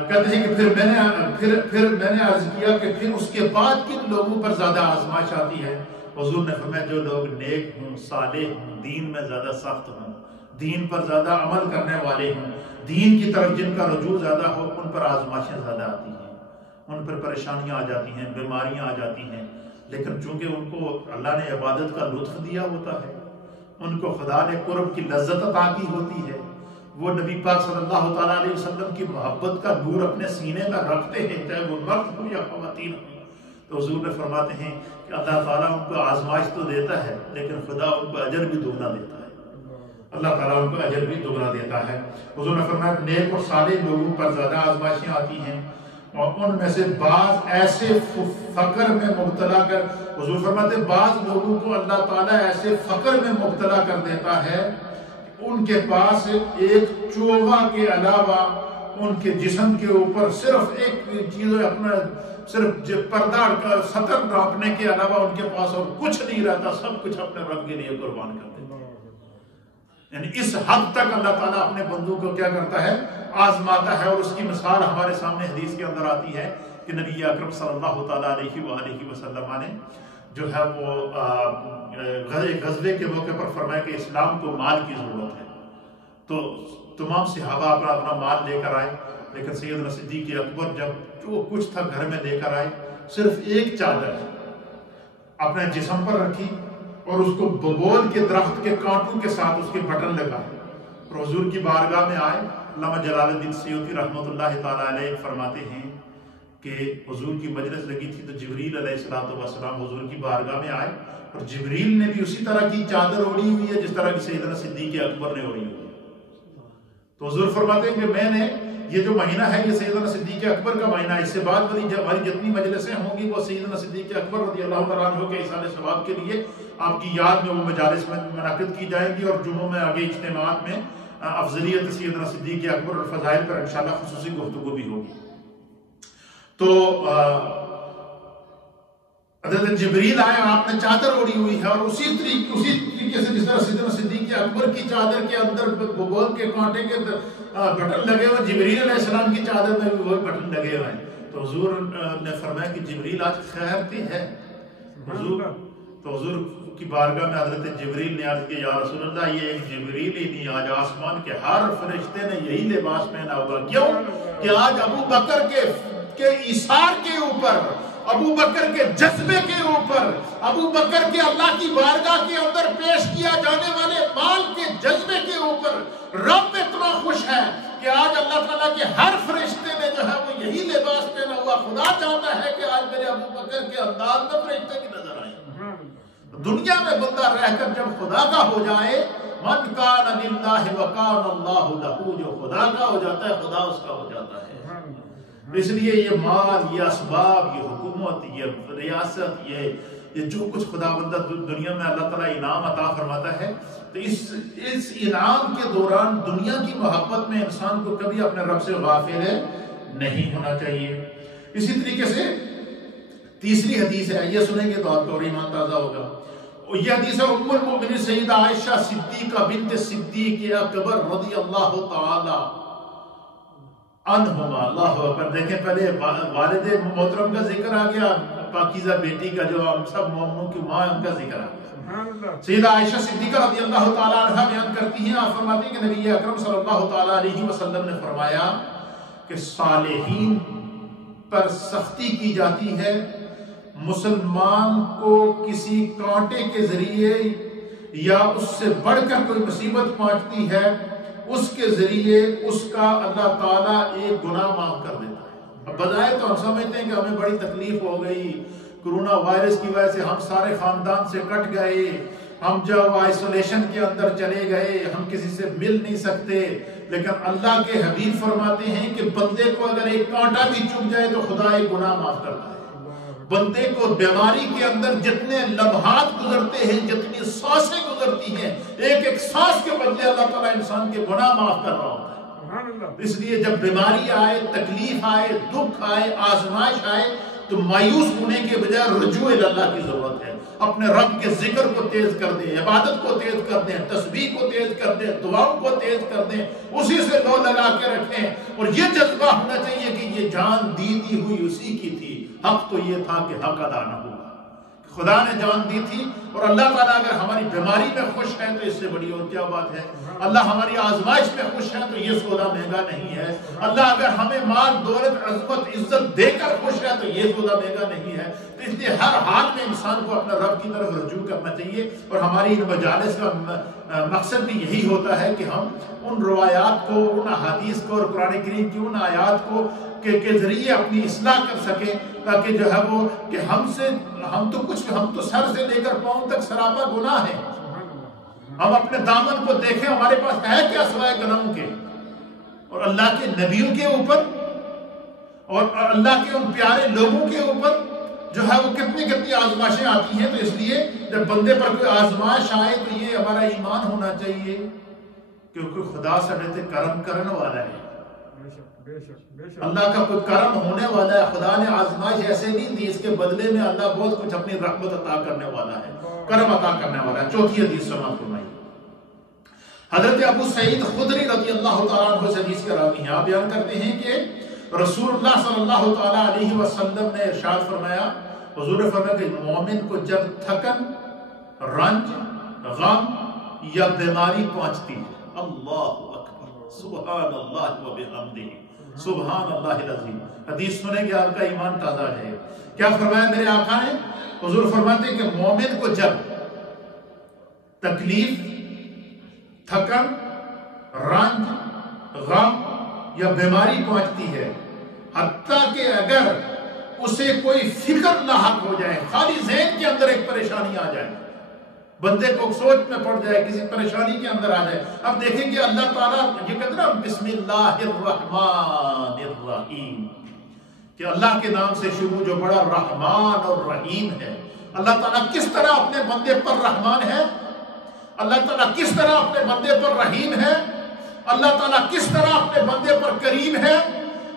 کہتے ہیں کہ پھر میں نے عرض کیا کہ پھر اس کے بعد کن لوگوں پر زیادہ آزمائش آتی ہے؟ حضور نے فرمایا جو لوگ نیک ہوں، صالح ہوں، دین میں زیادہ سخت ہوں، دین پر زیادہ عمل کرنے والے ہوں، دین کی طرف جن کا رجوع زیادہ ہو، ان پر آزمائشیں زیادہ آتی ہیں، ان پر پریشانیاں آ جاتی ہیں، بیماریاں آ جاتی ہیں۔ لیکن چونکہ ان کو اللہ نے عبادت کا لطف دیا ہوتا ہے، ان کو خدا نے قرب کی لذت عطا کی ہوتی ہے، وہ نبی پاک صلی اللہ تعالیٰ علیہ وسلم کی محبت کا نور اپنے سینے میں رکھتے ہیں، چاہے وہ مرد ہو یا خواتین ہو، تو حضور نے فرماتے ہیں کہ اللہ تعالیٰ ان کو آزمائش تو دیتا ہے، لیکن خدا ان کو اجر بھی دگنا دیتا ہے، اللہ تعالیٰ ان کو اجر بھی دگنا دیتا ہے۔ حضور نے فرمایا نیک اور صالح لوگوں پر زیادہ آزمائشیں آتی ہیں، اور ان میں سے بعض ایسے فقر میں مبتلا کر، حضور فرماتے بعض لوگوں کو اللہ تعالیٰ ایسے فقر میں مبتلا کر دیتا ہے ان کے پاس ایک چوغا کے علاوہ ان کے جسم کے اوپر صرف ایک چیز اپنا صرف پردہ کا سطر ڈھانپنے کے علاوہ ان کے پاس اور کچھ نہیں رہتا، سب کچھ اپنے رب کے لیے قربان کر دیتے ہیں۔ یعنی اس حد تک اللہ تعالیٰ اپنے بندوں کو کیا کرتا ہے، آزماتا ہے۔ اور اس کی مثال ہمارے سامنے حدیث کے اندر آتی ہے کہ نبی اکرم صلی اللہ تعالیٰ علیہ وآلہ وسلم نے جو ہے وہ غزوے کے موقع پر فرمایا کہ اسلام کو مال کی ضرورت ہے، تو تمام صحابہ اپنا اپنا مال لے کر آئے، لیکن سیدنا صدیق اکبر جب جو کچھ تھا گھر میں لے کر آئے، صرف ایک چادر اپنے جسم پر رکھی اور اس کو ببول کے درخت کے کانٹوں کے ساتھ اس کے بٹن لگائے اور حضور کی بارگاہ میں آئے۔ علامہ جلال الدین سیوطی رحمۃ اللہ تعالیٰ علیہ فرماتے ہیں کہ حضور کی مجلس لگی تھی تو جبریل علیہ السلام حضور کی بارگاہ میں آئے، اور جبریل نے بھی اسی طرح کی چادر اوڑھی ہوئی ہے جس طرح کی سیدنا صدیق اکبر نے اوڑھی ہوئی ہے۔ تو حضور فرماتے ہیں کہ میں نے یہ جو مہینہ ہے یہ سیدنا صدیق اکبر کا مہینہ ہے، اس سے بعد ہماری جتنی مجلسیں ہوں گی وہ سیدنا صدیق اکبر رضی اللہ تعالیٰ عنہ کے ایصال ثواب کے لیے آپ کی یاد میں وہ مجالس میں منعقد کی جائیں گی، اور جمعوں میں آگے اجتماعات میں افضلیت سیدنا صدیق اکبر اور فضائل پر انشاءاللہ خصوصی گفتگو بھی ہوگی۔ تو حضرت جبریل آئے، آپ نے چادر اوڑھی ہوئی ہے، اور اسی طریقے سے جس طرح سیدنا صدیق اکبر کی چادر کے اندر ببول کے کانٹے کے بٹن لگے ہوئے، جبریل علیہ السلام کی چادر میں بھی وہ بٹن لگے ہوئے ہیں۔ تو حضور نے فرمایا کہ جبریل آج خیرتی ہے حضور، تو حضور کی بارگاہ میں حضرت جبریل نے عرض کیا یا رسول اللہ یہ ایک جبریل ہی نہیں، آج آسمان کے ہر فرشتے نے یہی لباس پہنا ہوا، کیوں کہ آج ابو بکر کے ایثار کے اوپر، ابو بکر کے جذبے کے اوپر، ابو بکر کے اللہ کی بارگاہ کے اندر پیش کیا جانے والے مال کے جذبے کے اوپر رب اتنا خوش ہے کہ آج اللہ تعالیٰ کے ہر فرشتے نے جو ہے وہ یہی لباس پہنا ہوا۔ خدا چاہتا ہے کہ آج میرے ابو بکر کے انداز میں فرشتے بھی نظر آئیں۔ دنیا میں بندہ رہ کر جب خدا کا ہو جائے، من کان للہ وکان اللہ لہ، جو خدا کا ہو جاتا ہے خدا اس کا ہو جاتا ہے۔ اس لیے یہ مال، یہ اسباب، یہ حکومت، یہ ریاست، یہ جو کچھ خدا بندہ دنیا میں اللہ تعالیٰ انعام عطا فرماتا ہے، تو اس انعام کے دوران دنیا کی محبت میں انسان کو کبھی اپنے رب سے غافل نہیں ہونا چاہیے۔ اسی طریقے سے تیسری حدیث ہے، یہ سنیں گے تو آپ کا اور ایمان تازہ ہوگا۔ یہ حدیث ہے ام المؤمنین سیدہ عائشہ صدیقہ بنت صدیق اکبر رضی اللہ تعالی عنہما۔ اللہ اکبر! دیکھیں پہلے والد محترم کا ذکر آ گیا، پاکیزہ بیٹی کا جو ہم سب مومنوں کی ماں، ان کا ذکر آ گیا۔ سیدہ عائشہ صدیقہ رضی اللہ تعالی عنہ بیان کرتی ہیں، آپ فرماتی ہیں کہ نبی اکرم صلی اللہ تعالی علیہ وسلم نے فرمایا کہ صالحین پر سختی کی جاتی ہے، مسلمان کو کسی کانٹے کے ذریعے یا اس سے بڑھ کر کوئی مصیبت پہنچتی ہے، اس کے ذریعے اس کا اللہ تعالیٰ ایک گناہ معاف کر دیتا ہے۔ اب بظاہر تو ہم سمجھتے ہیں کہ ہمیں بڑی تکلیف ہو گئی، کرونا وائرس کی وجہ سے ہم سارے خاندان سے کٹ گئے، ہم جب آئسولیشن کے اندر چلے گئے، ہم کسی سے مل نہیں سکتے، لیکن اللہ کے حبیب فرماتے ہیں کہ بندے کو اگر ایک کانٹا بھی چبھ جائے تو خدا ایک گناہ معاف کرتا ہے۔ بندے کو بیماری کے اندر جتنے لمحات گزرتے ہیں، جتنی سانسیں گزرتی ہیں، ایک ایک سانس کے بدلے اللہ تعالیٰ انسان کے گناہ معاف کر رہا ہوتا ہے۔ اس لیے جب بیماری آئے، تکلیف آئے، دکھ آئے، آزمائش آئے، تو مایوس ہونے کے بجائے رجوع اللہ کی ضرورت ہے۔ اپنے رب کے ذکر کو تیز کر دیں، عبادت کو تیز کر دیں، تسبیح کو تیز کر دیں، دعاؤں کو تیز کر دیں، اسی سے لو لگا کے رکھیں۔ اور یہ جذبہ ہونا چاہیے کہ یہ جان دی ہوئی اسی کی تھی، حق تو یہ تھا کہ حق ادا نہ ہوگا۔ خدا نے جان دی تھی، اور اللہ تعالیٰ اگر ہماری بیماری میں خوش ہے تو اس سے بڑی اور کیا بات ہے۔ اللہ ہماری آزمائش میں خوش ہے تو یہ سودا مہنگا نہیں ہے۔ اللہ اگر ہمیں مال، دولت، عظمت، عزت دے کر خوش ہے تو یہ سودا مہنگا نہیں ہے۔ تو اس لیے ہر حال میں انسان کو اپنے رب کی طرف رجوع کرنا چاہیے، اور ہماری ان مجالس کا مقصد بھی یہی ہوتا ہے کہ ہم ان روایات کو، ان احادیث کو اور قرآن کریم کی ان آیات کو کے ذریعے اپنی اصلاح کر سکیں، تاکہ جو ہے وہ کہ ہم تو سر سے لے کر پاؤں تک سراپا گناہ ہے۔ ہم اپنے دامن کو دیکھیں، ہمارے پاس ہے کیا سوائے گناہوں کے؟ اور اللہ کے نبیوں کے اوپر اور اللہ کے ان پیارے لوگوں کے اوپر جو ہے وہ کتنی آزمائشیں آتی ہیں۔ تو اس لیے جب بندے پر کوئی آزمائش آئے تو یہ ہمارا ایمان ہونا چاہیے، کیونکہ خدا سمیت کرم کرنے والا ہے۔ اللہ کا کوئی کرم ہونے والا ہے۔ خدا نے آزمائش ایسے نہیں دی، اس کے بدلے میں اللہ بہت کچھ اپنی رحمت عطا کرنے والا ہے، کرم عطا کرنے والا ہے۔ چوتھی حدیث سماعت فرمائیے۔ حضرت ابو سعید خدری رضی اللہ تعالیٰ عنہ سے حدیث کے راوی ہیں، آپ بیان کرتے ہیں کہ رسول اللہ صلی اللہ تعالیٰ علیہ وسلم نے ارشاد فرمایا، حضور نے فرمایا کہ مومن کو جب تھکن، رنج، غم یا بیماری پہنچتی ہے، اللہ اکبر، سبحان اللہ و بحمدہ، سبحان اللہ العظیم، حدیث سنیں گے آپ کا ایمان تازہ ہو جائے گا۔ کیا فرمایا میرے آقا نے؟ حضور فرماتے ہیں کہ مومن کو جب تکلیف، تھکن، رنج، غم یا بیماری پہنچتی ہے، حتیٰ کہ اگر اسے کوئی فکر لاحق ہو جائے، خالی ذہن کے اندر ایک پریشانی آ جائے، بندے کو سوچ میں پڑ جائے، کسی پریشانی کے اندر آ جائے، اب دیکھیں کہ اللہ تعالیٰ یہ کہتے ہیں بسم اللہ الرحمن الرحیم، کہ اللہ کے نام سے شروع جو بڑا رحمان اور رحیم ہے۔ اللہ تعالیٰ کس طرح اپنے بندے پر رحمان ہے، اللہ تعالیٰ کس طرح اپنے بندے پر رحیم ہے، اللہ تعالیٰ کس طرح اپنے بندے پر کریم ہے،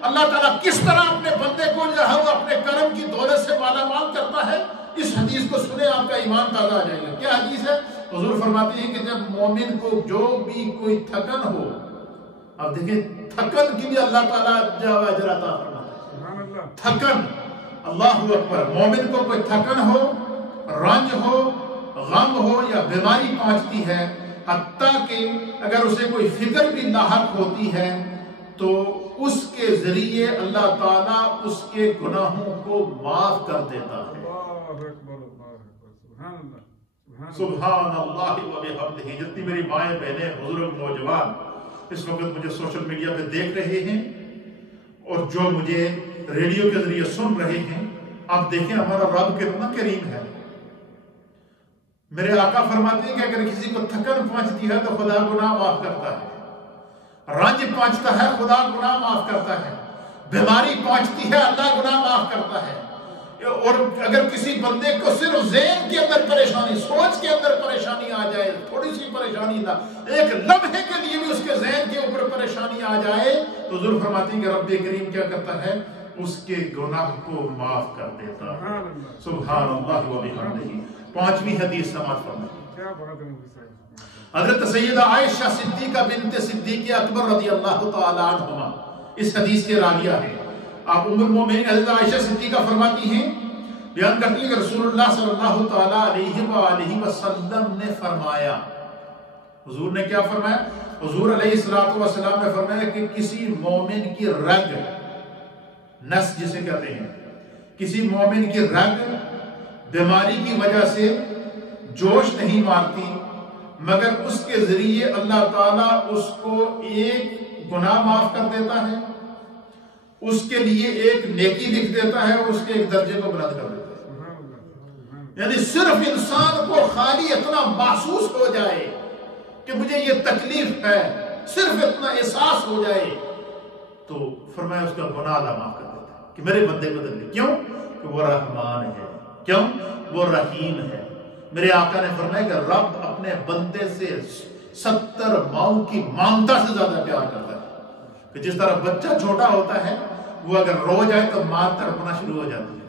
اللہ تعالیٰ کس طرح اپنے بندے کو جو ہے وہ اپنے کرم کی دولت سے مالا مال کرتا ہے۔ اس حدیث کو سنیں، آپ کا ایمان تازہ آ جائے گا۔ کیا حدیث ہے؟ حضور فرماتے ہیں کہ جب مومن کو جو بھی کوئی تھکن ہو، اب دیکھیں تھکن کی بھی اللہ تعالیٰ جو اجر عطا فرماتا ہے۔ تھکن، اللہ اکبر، مومن کو کوئی تھکن ہو، رنج ہو، غم ہو یا بیماری پہنچتی ہے، حتیٰ کہ اگر اسے کوئی فکر بھی لاحق ہوتی ہے تو اس کے ذریعے اللہ تعالیٰ اس کے گناہوں کو معاف کر دیتا ہے۔ سبحان اللہ و بحمدہ۔ جتنی میری مائیں، بہنیں، بزرگ، نوجوان اس وقت مجھے سوشل میڈیا پہ دیکھ رہے ہیں اور جو مجھے ریڈیو کے ذریعے سن رہے ہیں، آپ دیکھیں ہمارا رب کتنا کریم ہے۔ میرے آقا فرماتے ہیں کہ اگر کسی کو تھکن پہنچتی ہے تو خدا گناہ معاف کرتا ہے، رنج پہنچتا ہے خدا گناہ معاف کرتا ہے، بیماری پہنچتی ہے اللہ گناہ معاف کرتا ہے۔ اور اگر کسی بندے کو صرف ذہن کے اندر پریشانی، سوچ کے اندر پریشانی آ جائے، تھوڑی سی پریشانی نہ، ایک لمحے کے لیے بھی اس کے ذہن کے اوپر پریشانی آ جائے تو حضور فرماتے ہیں کہ رب کریم کیا کرتا ہے؟ اس کے گناہ کو معاف کر دیتا ہے۔ سبحان اللہ و بحمدہ۔ پانچویں حدیث سماعت فرمائیے۔ حضرت سیدہ عائشہ صدیقہ بنت صدیق اکبر رضی اللہ تعالی عنہما اس حدیث کے راویہ ہیں۔ آپ ام المومنین حضرت عائشہ صدیقہ فرماتی ہیں، بیان کرتی ہیں کہ رسول اللہ صلی اللہ تعالی علیہ وآلہ وسلم نے فرمایا، حضور نے کیا فرمایا؟ حضور علیہ السلام نے فرمایا کہ کسی مومن کی رگ، نس جسے کہتے ہیں، کسی مومن کی رگ بیماری کی وجہ سے جوش نہیں مارتی، مگر اس کے ذریعے اللہ تعالیٰ اس کو ایک گناہ معاف کر دیتا ہے، اس کے لیے ایک نیکی لکھ دیتا ہے اور اس کے ایک درجے کو بلند کر دیتا ہے۔ یعنی صرف انسان کو خالی اتنا محسوس ہو جائے کہ مجھے یہ تکلیف ہے، صرف اتنا احساس ہو جائے تو فرمایا اس کا گناہ اللہ معاف کر دیتا ہے کہ میرے بندے کو دے، کیوں کہ وہ رحمان ہے، کیوں وہ رحیم ہے۔ میرے آقا نے فرمایا کہ رب اپنے بندے سے 70 ماؤں کی مامتا سے زیادہ پیار کرتا ہے، کہ جس طرح بچہ چھوٹا ہوتا ہے وہ اگر رو جائے تو ماں تڑپنا شروع ہو جاتی ہے،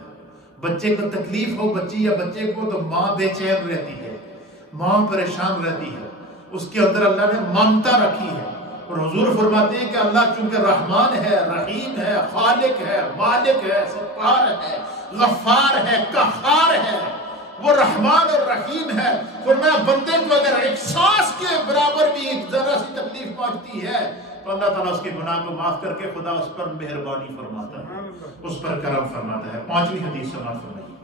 بچے کو تکلیف ہو بچی یا بچے کو تو ماں بے چین رہتی ہے، ماں پریشان رہتی ہے، اس کے اندر اللہ نے مامتا رکھی ہے۔ اور حضور فرماتے ہیں کہ اللہ چونکہ رحمان ہے، رحیم ہے، خالق ہے، مالک ہے، ستار ہے، غفار ہے، قہار ہے، وہ رحمان اور رحیم ہے۔ فرمایا بندے کو اگر ایک سانس کے برابر بھی ذرا سی تکلیف پہنچتی ہے تو اللہ تعالیٰ اس کے گناہ کو معاف کر کے خدا اس پر مہربانی فرماتا ہے، اس پر کرم فرماتا ہے۔ 5ویں حدیث سماعت فرمائیے۔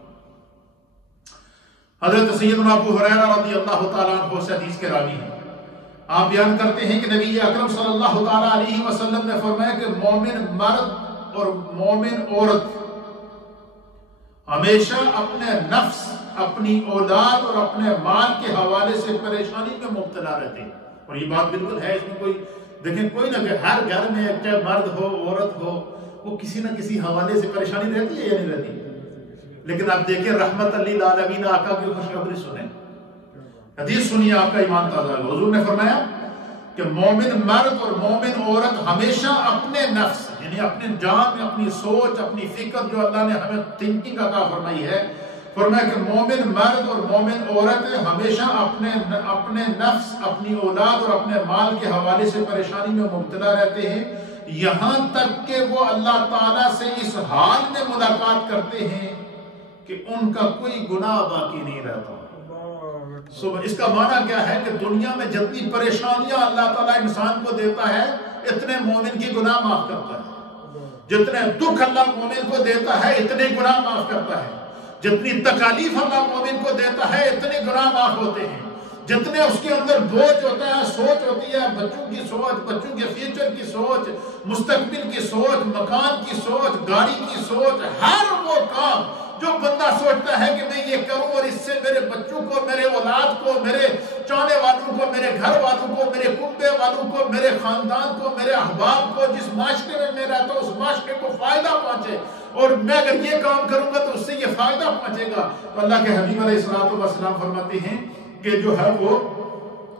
حضرت سیدنا ابو ہریرہ رضی اللہ تعالیٰ عنہ سے حدیث کے راوی ہیں، آپ بیان کرتے ہیں کہ نبی اکرم صلی اللہ تعالیٰ علیہ وسلم نے فرمایا کہ مومن مرد اور مومن عورت ہمیشہ اپنے نفس، اپنی اولاد اور اپنے مال کے حوالے سے پریشانی میں مبتلا رہتے ہیں۔ اور یہ بات بالکل ہے، اس میں کوئی دیکھیں کوئی نہ کہ ہر گھر میں چاہے مرد ہو عورت ہو وہ کسی نہ کسی حوالے سے پریشانی رہتی ہے یا نہیں رہتی؟ لیکن آپ دیکھیں رحمت للعالمین آقا کی خوشخبری سنیں، حدیث سنیے، آپ کا ایمان تازہ ہوگا۔ حضور نے فرمایا کہ مومن مرد اور مومن عورت ہمیشہ اپنے نفس یعنی اپنے جان، اپنی سوچ، اپنی فکر جو اللہ نے ہمیں تھنکنگ عطا فرمائی ہے، فرمایا کہ مومن مرد اور مومن عورت ہمیشہ اپنے نفس، اپنی اولاد اور اپنے مال کے حوالے سے پریشانی میں مبتلا رہتے ہیں، یہاں تک کہ وہ اللہ تعالیٰ سے اس حال میں ملاقات کرتے ہیں کہ ان کا کوئی گناہ باقی نہیں رہتا۔ اس کا معنی کیا ہے کہ دنیا میں جتنی پریشانیاں اللہ تعالیٰ انسان کو دیتا ہے اتنے مومن کی گناہ معاف کرتا ہے، جتنے دکھ اللہ مومن کو دیتا ہے اتنے گناہ معاف کرتا ہے، جتنی تکالیف اللہ مومن کو دیتا ہے اتنے گناہ معاف ہوتے ہیں، جتنے اس کے اندر بوجھ ہوتا ہے، سوچ ہوتی ہے، بچوں کی سوچ، بچوں کے فیوچر کی سوچ، مستقبل کی سوچ، مکان کی سوچ، گاڑی کی سوچ، ہر وہ کام جو بندہ سوچتا ہے کہ میں یہ کروں اور اس سے میرے بچوں کو، میرے اولاد کو، میرے چاہنے والوں کو، میرے گھر والوں کو، میرے کنبے والوں کو، میرے خاندان کو، میرے احباب کو، جس معاشرے میں میں رہتا ہوں اس معاشرے کو فائدہ پہنچے، اور میں اگر یہ کام کروں گا تو اس سے یہ فائدہ پہنچے گا، تو اللہ کے حبیب علیہ السلام فرماتے ہیں کہ جو ہے وہ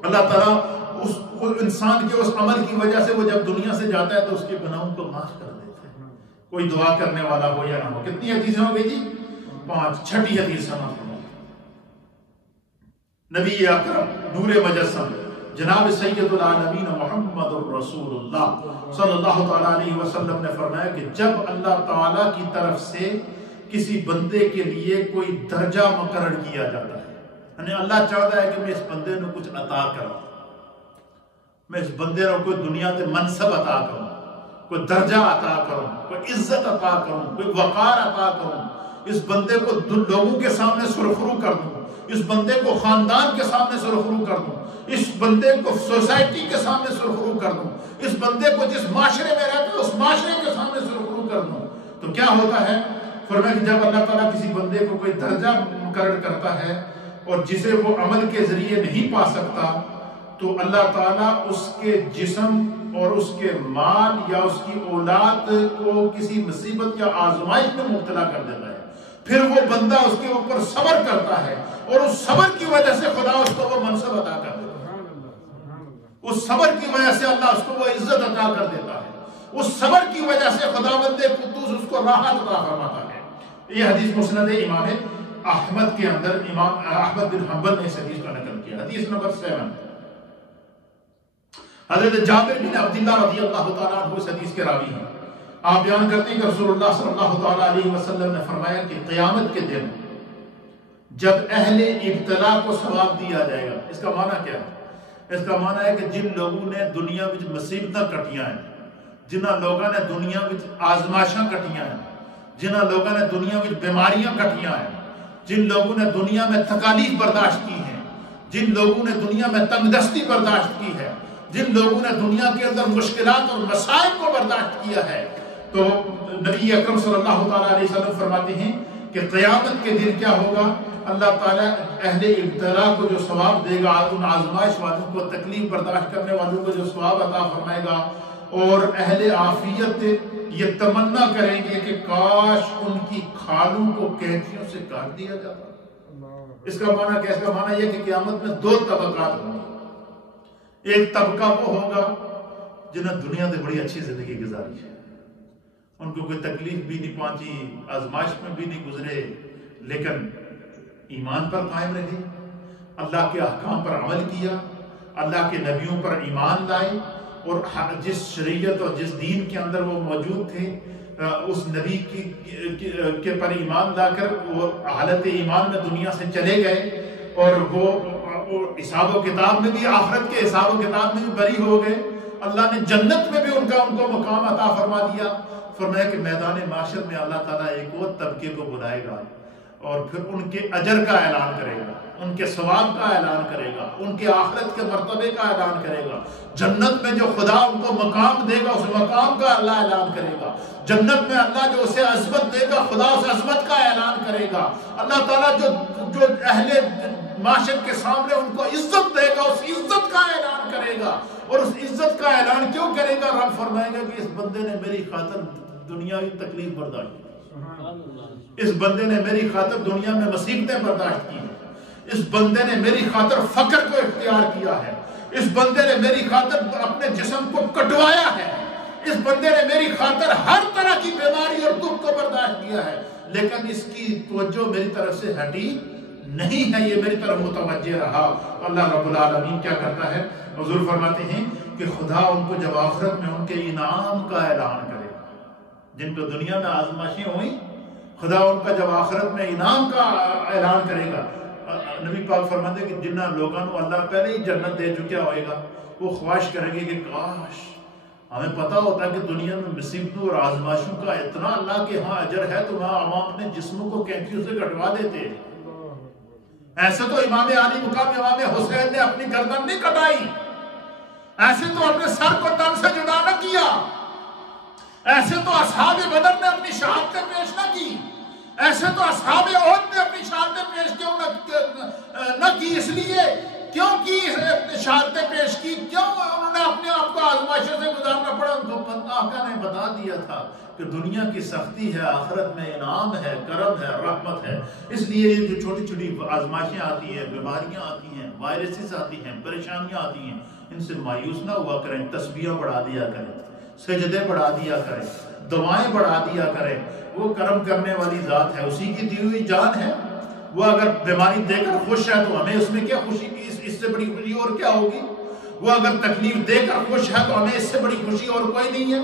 اللہ تعالیٰ اس انسان کے اس عمل کی وجہ سے وہ جب دنیا سے جاتا ہے تو اس کے گناہوں کو معاف کر دیتا ہے، کوئی دعا کرنے والا ہو یا نہ ہو۔ کتنی حدیثیں ہو گئی جی؟ 5۔ 6 حدیث سماعت فرمائیے۔ نبی اکرم نور مجسم جناب سید العالمین محمد الرسول اللہ صلی اللہ تعالیٰ علیہ وسلم نے فرمایا کہ جب اللہ تعالیٰ کی طرف سے کسی بندے کے لیے کوئی درجہ مقرر کیا جاتا ہے، یعنی اللہ چاہتا ہے کہ میں اس بندے نے کچھ عطا کروں، میں اس بندے نے کوئی دنیا کے منصب عطا کروں، کوئی درجہ عطا کروں، کوئی عزت عطا کروں، کوئی وقار عطا کروں، اس بندے کو لوگوں کے سامنے سرخرو کر دوں، اس بندے کو خاندان کے سامنے سرخرو کر دوں، اس بندے کو سوسائٹی کے سامنے سرخرو کر دوں، اس بندے کو جس معاشرے میں رہتا ہے اس معاشرے کے سامنے سرخرو کر دوں، تو کیا ہوتا ہے؟ فرمایا کہ جب اللہ تعالیٰ کسی بندے کو کوئی درجہ مقرر کرتا ہے اور جسے وہ عمل کے ذریعے نہیں پا سکتا تو اللہ تعالیٰ اس کے جسم اور اس کے مال یا اس کی اولاد کو کسی مصیبت یا آزمائش میں مبتلا کر دیتا ہے، پھر وہ بندہ اس کے اوپر صبر کرتا ہے اور اس صبر کی وجہ سے خدا اس کو وہ منصب عطا کر دیتا ہے، اس صبر کی وجہ سے اللہ اس کو وہ عزت عطا کر دیتا ہے، اس صبر کی وجہ سے خداوند قدوس اس کو راحت عطا فرماتا ہے۔ یہ حدیث مسند امام احمد کے اندر امام احمد بن حنبل نے اس حدیث کا نقل کیا۔ حدیث نمبر 7، حضرت جابر بن عبداللہ رضی اللہ تعالیٰ عنہ اس حدیث کے راوی ہیں، آپ بیان کرتے ہیں کہ رسول اللہ صلی اللہ تعالیٰ علیہ وسلم نے فرمایا کہ قیامت کے دن جب اہل ابتلا کو ثواب دیا جائے گا، اس کا معنی کیا ہے؟ اس کا معنی ہے کہ جن لوگوں نے دنیا میں مصیبتیں کٹیاں ہیں، جنہاں لوگوں نے دنیا میں آزمائشاں کٹیاں ہیں، جنہاں لوگوں نے دنیا میں بیماریاں کٹیاں ہیں، جن لوگوں نے دنیا میں تکالیف برداشت کی ہیں، جن لوگوں نے دنیا میں تنگ دستی برداشت کی ہے، جن لوگوں نے دنیا کے اندر مشکلات اور مسائل کو برداشت کیا ہے، تو نبی اکرم صلی اللہ تعالیٰ علیہ وسلم فرماتے ہیں کہ قیامت کے دن کیا ہوگا، اللہ تعالیٰ اہل ابتلا کو جو ثواب دے گا، ان آزمائش والوں کو، تکلیف برداشت کرنے والوں کو جو ثواب عطا فرمائے گا، اور اہل عافیت یہ تمنا کریں گے کہ کاش ان کی کھالوں کو کینچیوں سے کاٹ دیا جاتا۔ اس کا معنی کیا؟ اس کا معنی یہ کہ قیامت میں دو طبقات ہوں گے۔ ایک طبقہ وہ ہوگا جنہیں دنیا سے بڑی اچھی زندگی گزاری ہے، ان کو کوئی تکلیف بھی نہیں پہنچی، آزمائش میں بھی نہیں گزرے، لیکن ایمان پر قائم رہے، اللہ کے احکام پر عمل کیا، اللہ کے نبیوں پر ایمان لائے، اور جس شریعت اور جس دین کے اندر وہ موجود تھے اس نبی کے پر ایمان لا کر وہ حالت ایمان میں دنیا سے چلے گئے، اور وہ حساب و کتاب میں بھی، آخرت کے حساب و کتاب میں بھی بری ہو گئے۔ اللہ نے جنت میں بھی ان کو مقام عطا فرما دیا۔ فرمایا کہ میدان معاشر میں اللہ تعالیٰ ایک اور طبقے کو بلائے گا اور پھر ان کے اجر کا اعلان کرے گا، ان کے ثواب کا اعلان کرے گا، ان کے آخرت کے مرتبے کا اعلان کرے گا۔ جنت میں جو خدا ان کو مقام دے گا اس مقام کا اللہ اعلان کرے گا۔ جنت میں اللہ جو اسے عظمت دے گا خدا اس عظمت کا اعلان کرے گا۔ اللہ تعالیٰ جو اہل معاشر کے سامنے ان کو عزت دے گا اس عزت کا اعلان کرے گا۔ اور اس عزت کا اعلان کیوں کرے گا؟ رب فرمائے گا کہ اس بندے نے میری خاطر دنیاوی تکلیف برداشت کی، اس بندے نے میری خاطر دنیا میں مصیبتیں برداشت کی ہیں، اس بندے نے میری خاطر فقر کو اختیار کیا ہے، اس بندے نے میری خاطر اپنے جسم کو کٹوایا ہے، اس بندے نے میری خاطر ہر طرح کی بیماری اور دکھ کو برداشت کیا ہے، لیکن اس کی توجہ میری طرف سے ہٹی نہیں ہے، یہ میری طرف متوجہ رہا۔ اللہ رب العالمین کیا کرتا ہے؟ حضور فرماتے ہیں کہ خدا ان کو جب آخرت میں ان کے انعام کا اعلان کرے گا، جن کو دنیا میں آزمائشیں ہوئیں، خدا ان کا جب آخرت میں انعام کا اعلان کرے گا، نبی پاک فرماتے ہیں کہ جنہ لوگوں کو اللہ پہلے ہی جنت دے چکیا ہوئے گا، وہ خواہش کریں گے کہ کاش ہمیں پتا ہوتا کہ دنیا میں مصیبتوں اور آزمائشوں کا اتنا اللہ کے ہاں اجر ہے تو وہاں ہم اپنے جسموں کو کینچیوں سے کٹوا دیتے۔ ایسے تو امام علی مقام امام حسین نے اپنی گردن نہیں کٹائی، ایسے تو اپنے سر کو تن سے جدا نہ کیا، ایسے تو اصحاب بدر نے اپنی شہادتیں پیش نہ کی، ایسے تو اصحاب احد نے اپنی شہادتیں پیش کیوں نہ کی؟ اس لیے کیوں کی شہادتیں پیش کی؟ کیوں انہوں نے اپنے آپ کو آزمائشوں سے گزارنا پڑا؟ ان کو آقا نے بتا دیا تھا کہ دنیا کی سختی ہے، آخرت میں انعام ہے، کرم ہے، رحمت ہے۔ اس لیے یہ جو چھوٹی چھوٹی آزمائشیں آتی ہیں، بیماریاں آتی ہیں، وائرسز آتی ہیں، پریشانیاں آتی ہیں، ان سے مایوس نہ ہوا کریں، تسبیحاں بڑھا دیا کریں، سجدے بڑھا دیا کریں، دعائیں بڑھا دیا کریں۔ وہ کرم کرنے والی ذات ہے، اسی کی دی ہوئی جان ہے۔ وہ اگر بیماری دے کر خوش ہے تو ہمیں اس میں کیا خوشی کی؟ اس سے بڑی خوشی اور کیا ہوگی؟ وہ اگر تکلیف دے کر خوش ہے تو ہمیں اس سے بڑی خوشی اور کوئی نہیں ہے۔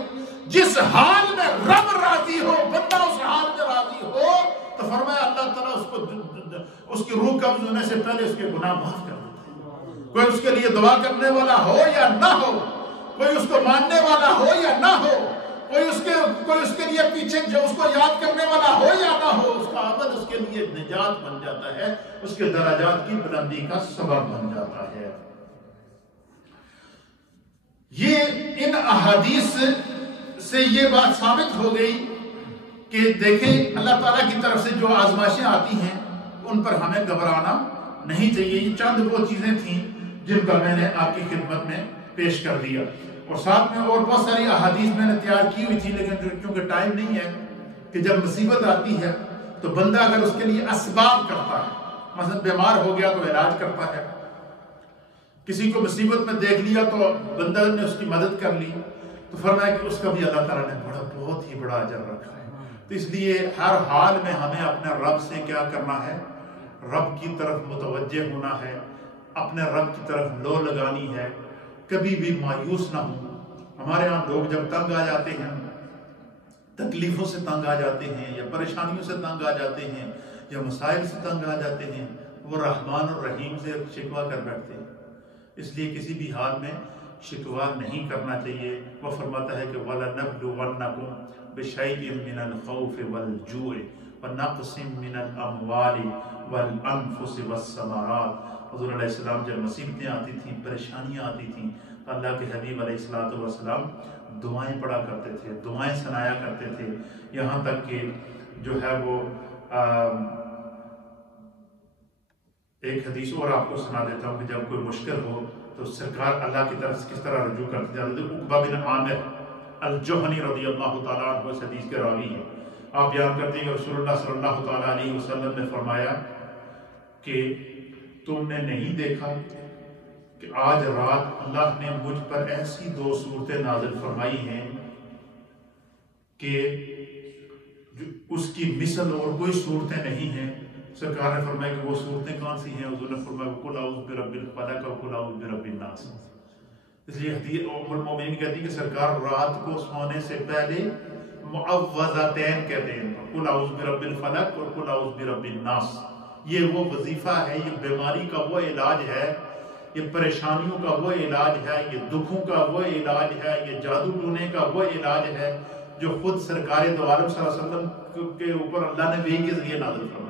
جس حال میں رب راضی ہو، بندہ اس حال میں راضی ہو، تو فرمایا اللہ تعالیٰ اس کی روح قبض ہونے سے پہلے اس کے گناہ معاف کر دیتے ہیں۔ کوئی اس کے لیے دعا کرنے والا ہو یا نہ ہو، کوئی اس کو ماننے والا ہو یا نہ ہو، کوئی اس کے لیے پیچھے جو اس کو یاد کرنے والا ہو یا نہ ہو، اس کا عمل اس کے لیے نجات بن جاتا ہے، اس کے درجات کی بلندی کا سبب بن جاتا ہے۔ یہ ان احادیث سے یہ بات ثابت ہو گئی کہ دیکھیں اللہ تعالیٰ کی طرف سے جو آزمائشیں آتی ہیں ان پر ہمیں گھبرانا نہیں چاہیے۔ یہ چند وہ چیزیں تھیں جن کا میں نے آپ کی خدمت میں پیش کر دیا، اور ساتھ میں اور بہت ساری احادیث میں نے تیار کی ہوئی تھی، لیکن کیونکہ ٹائم نہیں ہے کہ جب مصیبت آتی ہے تو بندہ اگر اس کے لیے اسباب کرتا ہے، مثلا بیمار ہو گیا تو علاج کرتا ہے، کسی کو مصیبت میں دیکھ لیا تو بندہ نے اس کی مدد کر لی، تو فرمایا کہ اس کا بھی اللہ تعالیٰ نے بہت ہی بڑا اجر رکھا ہے۔ تو اس لیے ہر حال میں ہمیں اپنے رب سے کیا کرنا ہے؟ رب کی طرف متوجہ ہونا ہے، اپنے رب کی طرف لو لگانی ہے، کبھی بھی مایوس نہ ہوں۔ ہمارے ہاں لوگ جب تنگ آ جاتے ہیں، تکلیفوں سے تنگ آ جاتے ہیں، یا پریشانیوں سے تنگ آ جاتے ہیں، یا مسائل سے تنگ آ جاتے ہیں، وہ رحمان اور رحیم سے شکوہ کر بیٹھتے ہیں۔ اس لیے کسی بھی حال میں شکوہ نہیں کرنا چاہیے۔ وہ فرماتا ہے کہ وَلَنَبْلُوَنَّكُمْ بِشَيْءٍ مِّنَ الْخَوْفِ وَالْجُوعِ وَنَقْصٍ مِّنَ الْأَمْوَالِ وَالْأَنفُسِ وَالثَّمَرَاتِ۔ حضور علیہ السلام جب مصیبتیں آتی تھیں، پریشانیاں آتی تھیں، تو اللہ کے حبیب علیہ السلام دعائیں پڑھا کرتے تھے، دعائیں سنایا کرتے تھے، یہاں تک کہ جو ہے وہ ایک حدیث اور آپ کو سنا دیتا ہوں کہ جب کوئی مشکل ہو تو سرکار اللہ کی طرف سے کس طرح رجوع کرتے جاتے تھے۔ عقبہ بن عامر الجہنی رضی اللہ تعالیٰ عنہ اس حدیث کے راوی ہیں، آپ بیان کرتے ہیں کہ رسول اللہ صلی اللہ تعالیٰ علیہ وسلم نے فرمایا کہ تم نے نہیں دیکھا کہ آج رات اللہ نے مجھ پر ایسی 2 صورتیں نازل فرمائی ہیں کہ اس کی مثل اور کوئی صورتیں نہیں ہیں۔ سرکار نے فرمایا کہ وہ صورتیں کون سی ہیں؟ حضور نے فرمایا قل اعوذ برب الفلق اور قل اعوذ برب الناس۔ اس لیے حدیث ام المومنین کہتی ہے کہ سرکار رات کو سونے سے پہلے معوذتین کہتے ہیں، قل اعوذ برب الفلق اور قل اعوذ برب الناس۔ یہ وہ وظیفہ ہے، یہ بیماری کا وہ علاج ہے، یہ پریشانیوں کا وہ علاج ہے، یہ دکھوں کا وہ علاج ہے، یہ جادو ٹونے کا وہ علاج ہے جو خود سرکار دو عالم صلی اللہ علیہ وسلم کے اوپر اللہ نے وحی کے ذریعے نازل فرمایا۔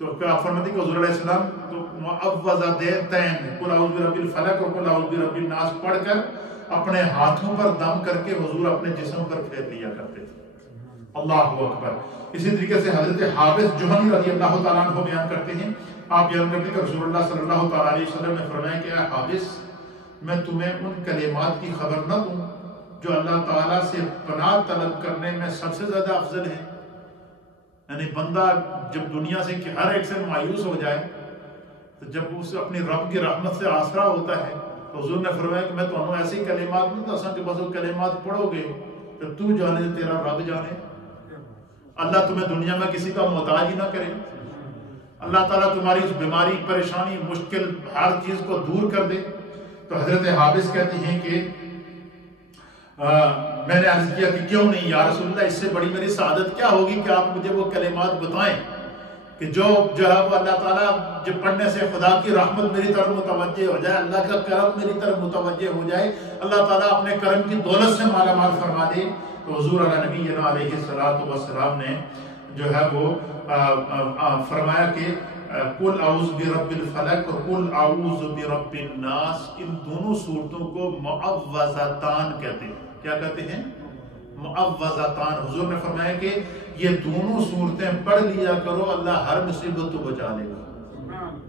تو آپ فرماتے ہیں کہ حضور علیہ السلام تو معوذتین قل اعوذ برب الفلق اور قل اعوذ برب الناس پڑھ کر اپنے ہاتھوں پر دم کر کے حضور اپنے جسم پر پھیر لیا کرتے تھے۔ اللہ اکبر۔ اسی طریقے سے حضرت حابس جہنی رضی اللہ تعالیٰ عنہ بیان کرتے ہیں، آپ بیان کرتے ہیں کہ رسول اللہ صلی اللہ تعالیٰ علیہ وسلم نے فرمایا کہ اے حابس، میں تمہیں ان کلمات کی خبر نہ دوں جو اللہ تعالیٰ سے پناہ طلب کرنے میں سب سے زیادہ افضل ہے۔ یعنی بندہ جب دنیا سے ہر ایک سے مایوس ہو جائے تو جب اس اپنی رب کی رحمت سے آسرا ہوتا ہے تو حضور نے فرمایا کہ میں تمہیں ایسی کلمات نہیں دساں کہ بس وہ کلمات پڑھو گے کہ تو جانے تیرا رب جانے، اللہ تمہیں دنیا میں کسی کا محتاج ہی نہ کرے، اللہ تعالیٰ تمہاری اس بیماری، پریشانی، مشکل ہر چیز کو دور کر دے۔ تو حضرت حابس کہتی ہیں کہ میں نے عرض کیا کہ کیوں نہیں یا رسول اللہ، اس سے بڑی میری سعادت کیا ہوگی کہ آپ مجھے وہ کلمات بتائیں کہ جو ہے وہ اللہ تعالیٰ جب پڑھنے سے خدا کی رحمت میری طرف متوجہ ہو جائے، اللہ کا کرم میری طرف متوجہ ہو جائے، اللہ تعالیٰ اپنے کرم کی دولت سے مالا مال فرما دے۔ تو حضور نبی علیہ السلام نے جو ہے وہ فرمایا کہ قل اعوذ برب الفلق اور قل اعوذ برب الناس، ان دونوں صورتوں کو معوذتان کہتے ہیں۔ کیا کہتے ہیں؟ معوذتان۔ حضور نے فرمایا کہ یہ دونوں صورتیں پڑھ لیا کرو، اللہ ہر مصیبت کو بچا لے گا،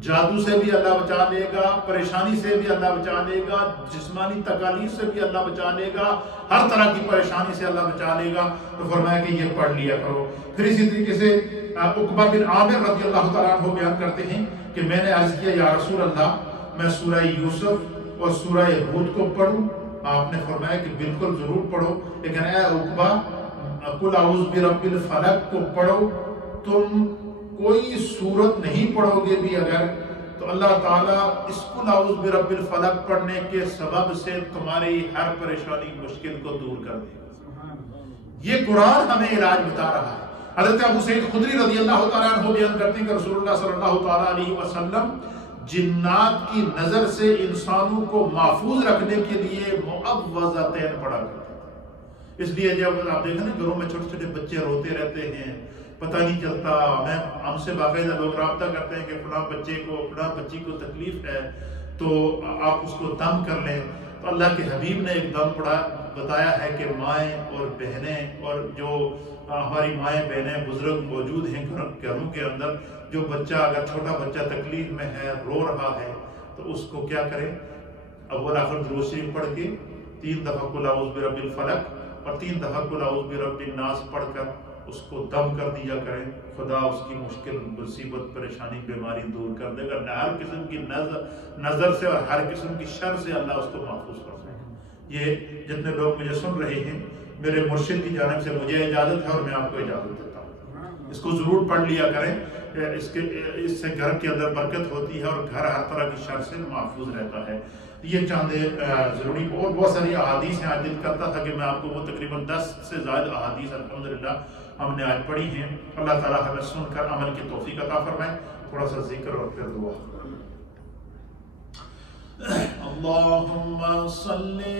جادو سے بھی اللہ بچا لے گا، پریشانی سے بھی اللہ بچا لے گا، جسمانی تکالیف سے بھی اللہ بچا لے گا، ہر طرح کی پریشانی سے اللہ بچا لے گا۔ تو فرمایا کہ یہ پڑھ لیا کرو۔ پھر اسی طریقے سے عقبہ بن عامر رضی اللہ تعالیٰ عنہ بیان کرتے ہیں کہ میں نے عرض کیا یا رسول اللہ، میں سورہ یوسف اور سورہ ہود کو پڑھوں؟ آپ نے فرمایا کہ بالکل ضرور پڑھو، لیکن اے عقبہ قل اعوذ برب الفلق کو پڑھو، تم کوئی صورت نہیں پڑھو گے بھی اگر تو اللہ تعالیٰ اس قل اعوذ برب الفلق پڑھنے کے سبب سے تمہاری ہر پریشانی مشکل کو دور کر دے گا۔ یہ قرآن ہمیں علاج بتا رہا ہے۔ حضرت ابو سعید خدری رضی اللہ تعالیٰ عنہ بیان کرتے ہیں کہ رسول اللہ صلی اللہ تعالیٰ علیہ وسلم جنات کی نظر سے انسانوں کو محفوظ رکھنے کے لیے معوذتین پڑھا کرتے تھے۔ اس لیے جب آپ دیکھیں نا گھروں میں چھوٹے چھوٹے بچے روتے رہتے ہیں، پتہ نہیں چلتا، ہم سے باقاعدہ لوگ رابطہ کرتے ہیں کہ فلاں بچے کو، فلاں بچی کو تکلیف ہے تو آپ اس کو دم کر لیں۔ تو اللہ کے حبیب نے ایک دم بتایا ہے کہ مائیں اور بہنیں اور جو ہماری مائیں بہنیں بزرگ موجود ہیں گھروں کے اندر، جو بچہ اگر چھوٹا بچہ تکلیف میں ہے، رو رہا ہے، تو اس کو کیا کریں؟ اول آخر درود شریف پڑھ کے 3 دفعہ قل اعوذ برب الفلق اور 3 دفعہ قل اعوذ برب الناس پڑھ کر اس کو دم کر دیا کریں۔ خدا اس کی مشکل، مصیبت، پریشانی، بیماری دور کر دے گا، ہر قسم کی نظر سے اور ہر قسم کی شر سے اللہ اس کو محفوظ کر دے گا۔ یہ جتنے لوگ مجھے سن رہے ہیں، میرے مرشد کی جانب سے مجھے اجازت ہے اور میں آپ کو اجازت دیتا ہوں، اس کو ضرور پڑھ لیا کریں، اس سے گھر کے اندر برکت ہوتی ہے اور گھر ہر طرح کی شر سے محفوظ رہتا ہے۔ یہ چاند ضروری اور بہت ساری احادیث ہیں، آج دل کرتا تھا کہ میں آپ کو وہ تقریباً 10 سے زائد احادیث الحمدللہ ہم نے آج پڑھی ہیں۔ اللہ تعالیٰ ہمیں سن کر عمل کی توفیق عطا فرمائے۔ تھوڑا سا ذکر اور پھر دعا۔ اللہم صلی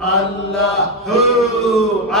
اللہ اللہ اللہ اللہ اللہ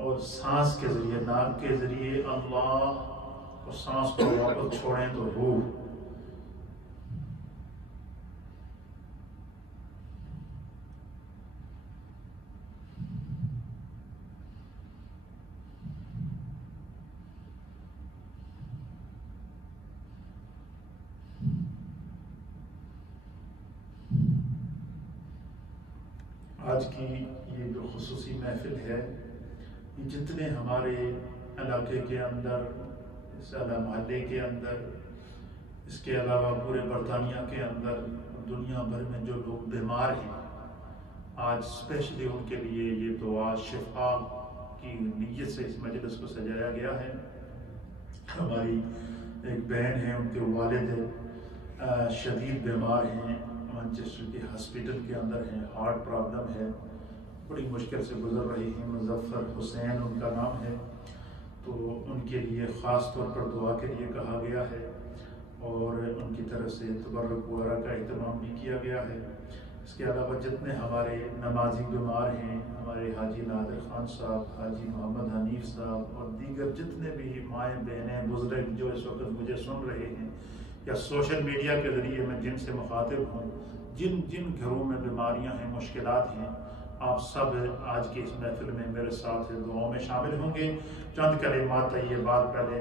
اور سانس کے ذریعے ناک کے ذریعے اللہ اور سانس کو واپس چھوڑیں تو روح آج کی یہ جو خصوصی محفل ہے یہ جتنے ہمارے علاقے کے اندر اس محلے کے اندر اس کے علاوہ پورے برطانیہ کے اندر دنیا بھر میں جو لوگ بیمار ہیں آج اسپیشلی ان کے لیے یہ دعا شفا کی نیت سے اس مجلس کو سجایا گیا ہے۔ ہماری ایک بہن ہے، ان کے والد شدید بیمار ہیں، مانچسٹر کے ہاسپٹل کے اندر ہیں، ہارٹ پرابلم ہے، بڑی مشکل سے گزر رہی ہیں. مظفر حسین ان کا نام ہے. تو ان کے لیے خاص طور پر دعا کے لیے کہا گیا ہے اور ان کی طرف سے تبرک وغیرہ کا اہتمام بھی کیا گیا ہے. اس کے علاوہ جتنے ہمارے نمازی بیمار ہیں، ہمارے حاجی نادر خان صاحب، حاجی محمد حنیف صاحب اور دیگر جتنے بھی مائیں بہنیں بزرگ جو اس وقت مجھے سن رہے ہیں یا سوشل میڈیا کے ذریعے میں جن سے مخاطب ہوں، جن جن گھروں میں بیماریاں ہیں، مشکلات ہیں، آپ سب آج کی اس محفل میں میرے ساتھ دعاؤں میں شامل ہوں گے. چند کلمات طیبات پہلے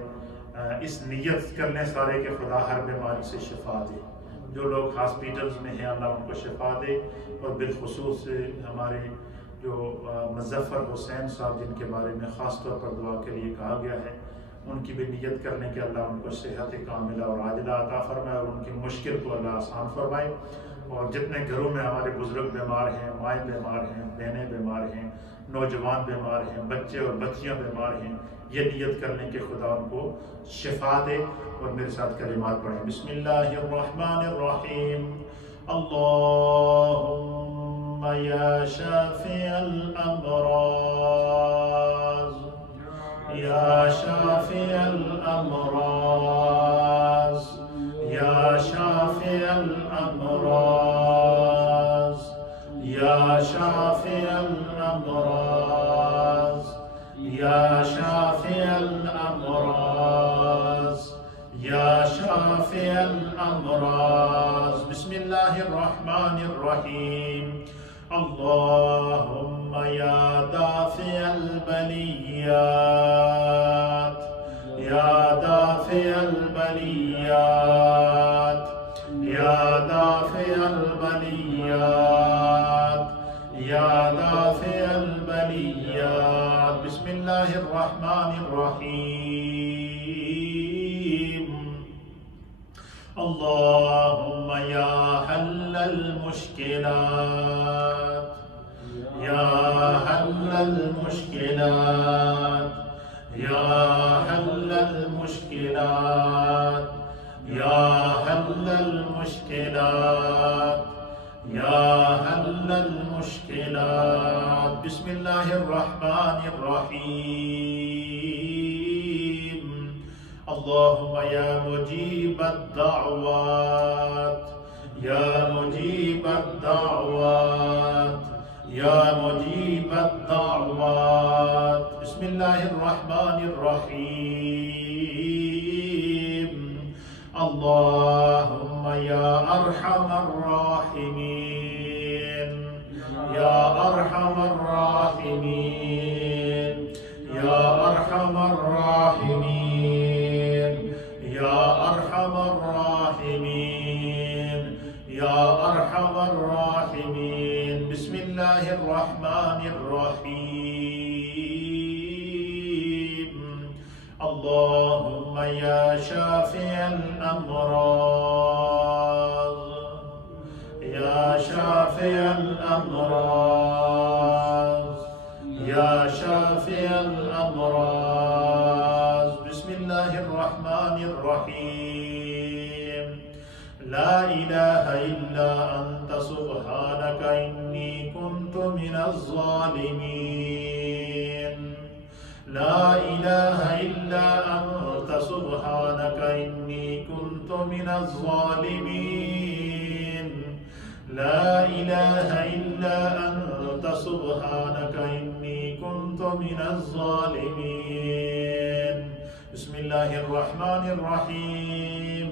اس نیت کرنے سارے کہ خدا ہر بیماری سے شفا دے. جو لوگ ہاسپیٹلز میں ہیں اللہ ان کو شفا دے، اور بالخصوص ہمارے جو مظفر حسین صاحب جن کے بارے میں خاص طور پر دعا کے لیے کہا گیا ہے، ان کی بھی نیت کرنے کہ اللہ ان کو صحت کاملہ اور عاجلہ عطا فرمائے اور ان کی مشکل کو اللہ آسان فرمائے. اور جتنے گھروں میں ہمارے بزرگ بیمار ہیں، مائیں بیمار ہیں، بہنیں بیمار ہیں، نوجوان بیمار ہیں، بچے اور بچیاں بیمار ہیں، یہ نیت کر لیں کہ خدا ان کو شفا دے. اور میرے ساتھ کلمات پڑھیں. بسم اللہ الرحمن الرحیم. اللہم یا شافی الامراض، یا شافی الامراض، یا شافی الامراض، یا شافی الامراض، یا شافی الامراض، یا شافی الامراض. بسم اللہ الرحمن الرحیم. اللہم یا دافع البلیات، یا دافع البلیات، یا دافع البلیات، یا دافع البلیات. بسم اللہ الرحمن الرحیم. اللہم یا حل المشکلات، یا حل المشکلات، یا حل المشکلات، یا حل المشکلات، یا حل المشکلات. بسم اللہ الرحمن الرحیم. اللہم یا مجیب الدعوات، یا مجیب الدعوات، یا مجیب الدعوات. بسم اللہ الرحمن الرحیم. اللہم یا ارحم الراحمین، یا ارحم الراحمین، یا ارحم الراحمین، یا ارحم الراحمین، یا ارحم الراحمین. بسم اللہ الرحمن الرحیم. اللہم یا شافی الامراض، یا شافی الامراض، یا شافی الامراض. بسم اللہ الرحمن الرحیم. لا الہ الا انت سبحانک انی کنت من الظالمین. لا الہ الا انت سبحانک انی کنت من الظالمین. لا الہ الا انت سبحانک انی کنت من الظالمین. بسم اللہ الرحمن الرحیم.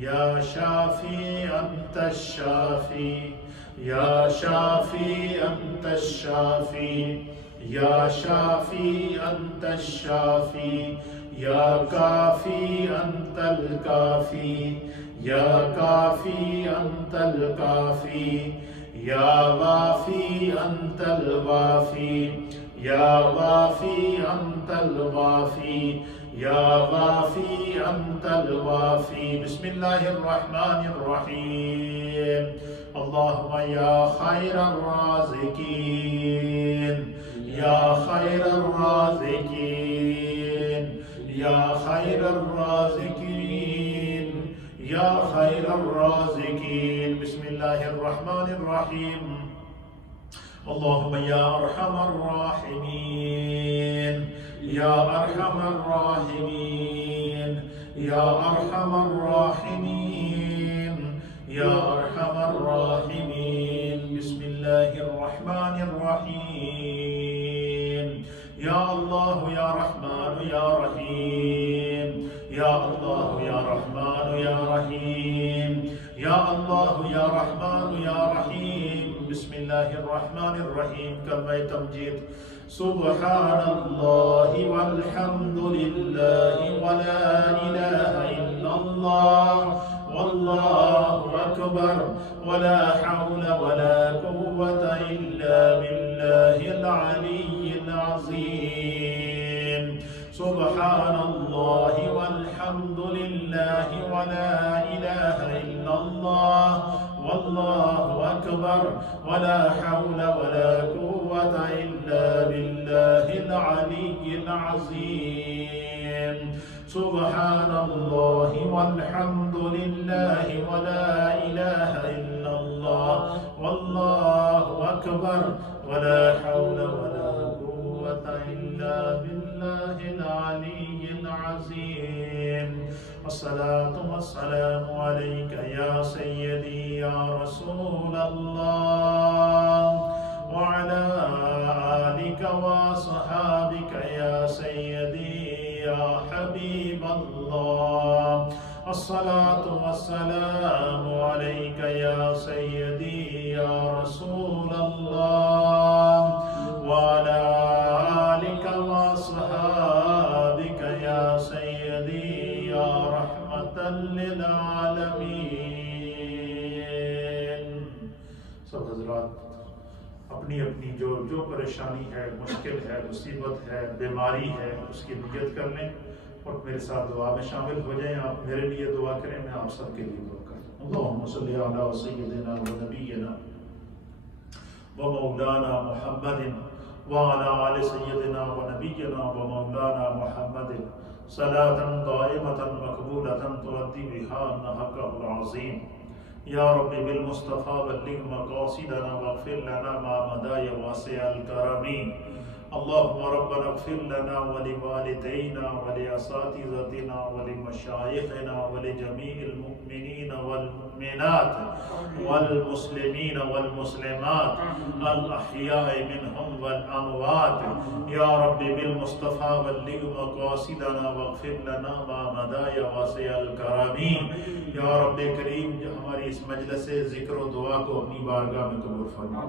یا شافی انت الشافی، یا شافی انت الشافی، یا شافی انت الشافی، یا کافی انت الکافی، یا کافی انت الکافی، یا وافی انت الوافی، یا وافی انت الوافی، یا وافی انت الوافی. بسم اللہ الرحمن الرحیم. اللہم یا خیر الرازقین، یا خیر الرازقین، یا خیر الرازقین، یا خیر الرازقین. بسم اللہ الرحمن الرحیم. اللهم يا أرحم الراحمين يا أرحم الراحمين يا أرحم الراحمين يا أرحم الراحمين بسم الله الرحمن الرحيم يا الله يا رحمن يا رحيم يا الله يا رحمن يا رحيم يا الله يا رحمن يا رحيم بسم الله الرحمن الرحيم كلمة تمجيد سبحان الله والحمد لله ولا إله إلا الله والله أكبر ولا حول ولا قوة إلا بالله العلي العظيم سبحان الله والحمد لله ولا إله إلا الله والله أكبر ولا حول ولا قوة إلا بالله العلي العظيم سبحان الله والحمد لله ولا إله إلا الله والله أكبر ولا حول ولا قوة إلا بالله العلي العظيم الصلاة والسلام عليك يا سيدي يا رسول الله وعلى آلك وصحابك يا سيدي يا حبيب الله الصلاة والسلام عليك يا سيدي يا رسول الله وعلى آلك وصحابك يا سيدي يا رحمة للعالمين. سب حضرات اپنی اپنی جو پریشانی ہے، مشکل ہے، مصیبت ہے، بیماری ہے، اس کی نیت کر لیں اور میرے ساتھ دعا میں شامل ہو جائیں. آپ میرے لیے دعا کریں، میں آپ سب کے لیے دعا کروں. اللہم صلی علی سیدنا و نبینا و مولانا محمد وعلى آل سيدنا ونبينا ومولانا محمد صلاة دائمة مقبولة تؤدي بها حقه العظيم. يا رب بالمصطفى بلغ مقاصدنا واغفر لنا ما مضى يا واسع الكرم. اللهم ربنا اغفر لنا ولوالدينا ولأساتذتنا ولمشايخنا ولجميع المؤمنين والمؤمنات والمسلمين والمسلمات الأحياء منهم والأموات. يا رب بالمصطفى بلغ مقاصدنا واغفر لنا ما مضى يا واسع الكرم. یا رب کریم جو ہماری اس مجلس ذکر و دعا کو اپنی بارگاہ میں قبول فرما.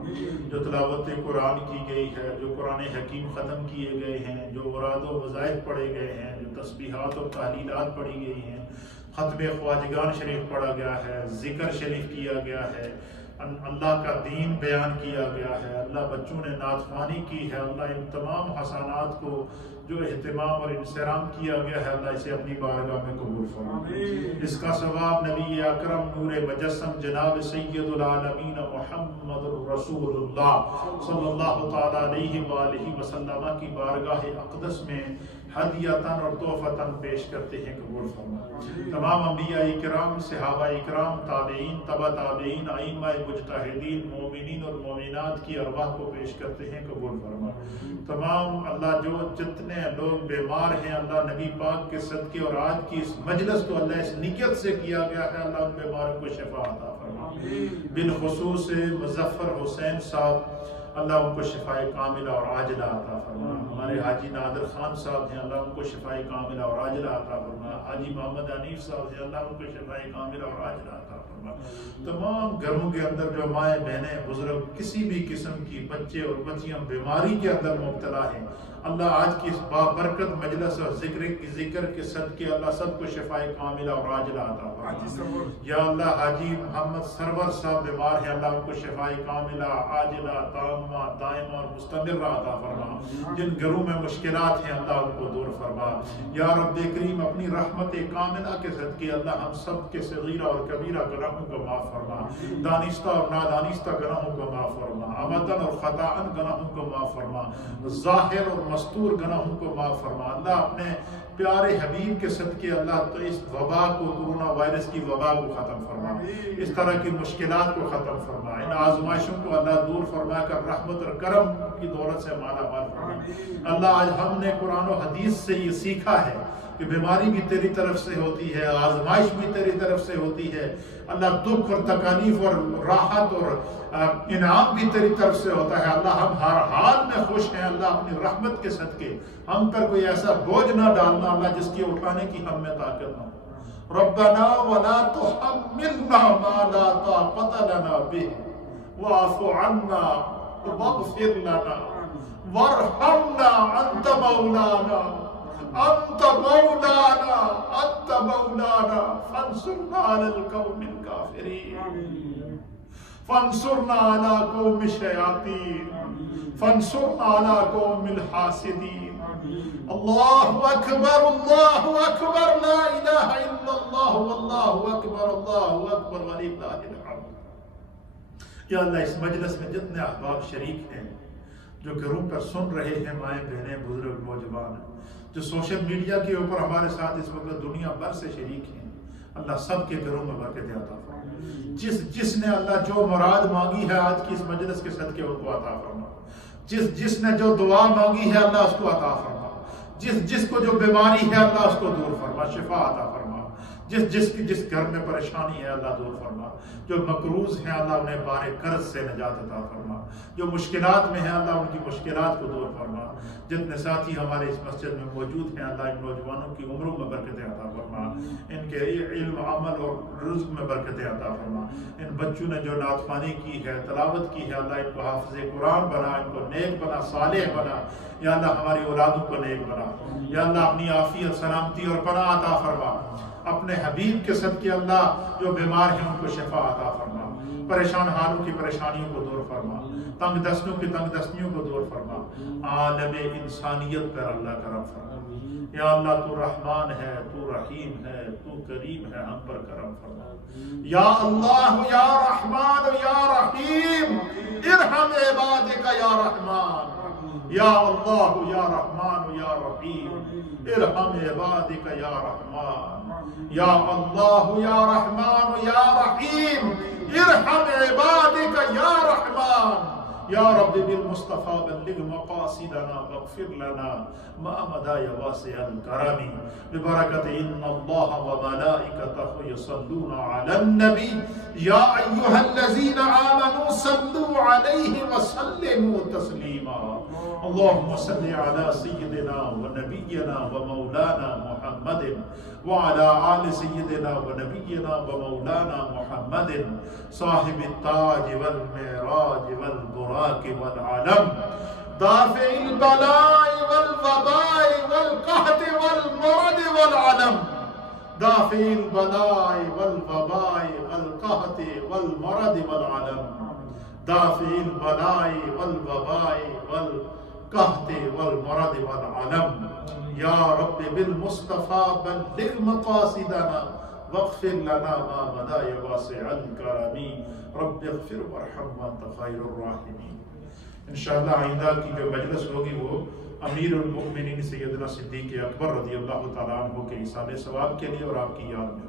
جو تلاوت قرآن کی گئی ہے، جو قرآن حکیم ختم کیے گئے ہیں، جو مراد و وظائف پڑھے گئے ہیں، جو تسبیحات اور تحلیلات پڑھی گئی ہیں، ختم خواجگان شریف پڑھا گیا ہے، ذکر شریف کیا گیا ہے، اللہ کا دین بیان کیا گیا ہے، اللہ بچوں نے نعت خوانی کی ہے، اللہ ان تمام حسنات کو جو اہتمام اور انصرام کیا گیا ہے، اللہ اسے اپنی بارگاہ میں قبول فرما. اس کا ثواب نبی اکرم نور مجسم جناب سید العالمین محمد رسول اللہ صلی اللہ تعالی علیہ وآلہ وسلم کی بارگاہ اقدس میں ہدیتاً اور تحفتاً پیش کرتے ہیں، قبول فرما. تمام انبیاء اکرام، صحابہ اکرام، تابعین، تبع تابعین، ائمہ مجتہدین، مومنین اور مومنات کی ارواح کو پیش کرتے ہیں، قبول فرما. تمام اللہ جو جتنے لوگ بیمار ہیں، اللہ نبی پاک کے صدقے اور آج کی اس مجلس کو اللہ اس نیت سے کیا گیا ہے، اللہ ان بیماروں کو شفا عطا فرما. بالخصوص مظفر حسین صاحب، اللہ ان کو شفائے کاملہ اور عاجلہ عطا فرما. ہمارے حاجی نادر خان صاحب ہیں، اللہ ان کو شفائے کاملہ اور عاجلہ عطا فرما. حاجی محمد حنیف صاحب ہیں، اللہ ان کو شفائے کاملہ اور عاجلہ عطا فرما. تمام گھروں کے اندر جو مائیں بہنیں بزرگ کسی بھی قسم کی بچے اور بچیاں بیماری کے اندر مبتلا ہیں، اللہ آج کی اس بابرکت مجلس اور ذکر کے صدقے اللہ سب کو شفائے کاملہ اور عاجلہ عطا فرما. یا اللہ حاجی محمد سرور صاحب بیمار ہیں، اللہ ان کو شفائے کاملہ عاجلہ تامہ دائمہ اور مستمرہ عطا فرما. جن گھروں میں مشکلات ہیں اللہ ان کو دور فرما. یا رب کریم اپنی رحمت کاملہ کے صدقے اللہ ہم سب کے صغیرہ اور کبیرہ گناہوں کو معاف فرما، دانستہ اور نادانستہ گناہوں کو معاف فرما، عمدن اور خطاً گناہوں کو معاف فرما، ظاہر اور مستور گناہوں کو معاف فرما۔ اللہ اپنے پیارے حبیب کے صدقے اللہ تو اس وبا کو، کورونا وائرس کی وبا کو ختم فرما، اس طرح کی مشکلات کو ختم فرما، ان آزمائشوں کو اللہ دور فرما کر رحمت اور کرم کی دولت سے مالا مال فرما۔ اللہ آج ہم نے قرآن و حدیث سے یہ سیکھا ہے کہ بیماری بھی تیری طرف سے ہوتی ہے، آزمائش بھی تیری طرف سے ہوتی ہے، اللہ دکھ اور تکالیف اور راحت اور انعام بھی تیری طرف سے ہوتا ہے۔ اللہ ہم ہر حال میں خوش ہیں، اللہ اپنی رحمت کے صدقے ہم پر کوئی ایسا بوجھ نہ ڈالنا اللہ جس کی اٹھانے کی ہم میں طاقت نہ ہو۔ ربنا ولا تحملنا ما لا طاقت لنا به واعف عنا واغفر لنا وارحمنا انت مولانا انت مولانا انت مولانا فانصرنا على القوم الكافرين فانصرنا على قوم الشياطين فانصرنا على قوم الحاسدين۔ اللہ اکبر اللہ اکبر لا الہ الا اللہ واللہ اکبر اللہ اکبر وللہ الحمد۔ یا اللہ اس مجلس میں جتنے احباب شریک ہیں، جو گھروں پر سن رہے ہیں، مائیں بہنیں بزرگ نوجوان، جو سوشل میڈیا کے اوپر ہمارے ساتھ اس وقت دنیا بھر سے شریک ہیں، اللہ سب کے گھروں میں برکت عطا فرما۔ جس نے اللہ جو مراد مانگی ہے آج کی اس مجلس کے صدقے ان کو عطا فرما، جس نے جو دعا مانگی ہے اللہ اس کو عطا فرما، جس کو جو بیماری ہے اللہ اس کو دور فرما، شفا عطا فرما، جس گھر میں پریشانی ہے اللہ دور فرما، جو مقروض ہیں اللہ انہیں بارے قرض سے نجات عطا فرما، جو مشکلات میں ہیں اللہ ان کی مشکلات کو دور فرما، جتنے ساتھی ہمارے اس مسجد میں موجود ہیں اللہ ان نوجوانوں کی عمروں میں برکتیں عطا فرما، ان کے علم عمل اور رزق میں برکتیں عطا فرما، ان بچوں نے جو نعت خوانی کی ہے، تلاوت کی ہے، اللہ ان کو حافظ قرآن بنا، ان کو نیک بنا، صالح بنا، یا اللہ ہماری اولادوں کو نیک بنا، یا اللہ اپنی عافیت سلامتی اور پناہ عطا فرما، اپنے حبیب کے صدقے اللہ جو بیمار ہیں ان کو شفا عطا فرما، پریشان حالوں کی پریشانیوں کو دور فرما، تنگ دستوں کی تنگ دستیوں کو دور فرما، عالم انسانیت پر اللہ کرم فرما۔ یا اللہ تو رحمان ہے، تو رحیم ہے، تو کریم ہے، ہم پر کرم فرما۔ یا اللہ یا رحمان یا رحیم ارحم عبادک یا رحمان، یا اللہ یا رحمان یا رحیم ارحم عبادک یا رحمان، یا اللہ یا رحمان یا رحیم ارحم عبادک یا رحمان۔ یا رب بالمصطفى بلغ مقاصدنا واغفر لنا ما مدى واسع الكرم ببركة إن الله وملائكته يصلون على النبي يا أيها الذين آمنوا صلوا عليه وسلموا تسليما اللهم صل على سيدنا ونبينا ومولانا محمد وعلى آل سيدنا ونبينا ومولانا محمد صاحب التاج والمعراج والبراق والعلم دافع البلاء والوباء والقحط والمرض والعلم دافع البلاء والوباء والقحط والمرض والعلم دافع البلاء والوباء والقحط والمرض والعلم یا رب بالمصطفى بلغ مقاصدنا واغفر لنا ما مدى واسع الكرم رب اغفر وارحم وانت خیر الراحمین۔ انشاءاللہ آئندہ کی جو مجلس ہوگی وہ امیر المؤمنین سیدنا صدیق اکبر رضی اللہ تعالیٰ عنہ کے ایصال ثواب کے لیے اور آپ کی یاد میں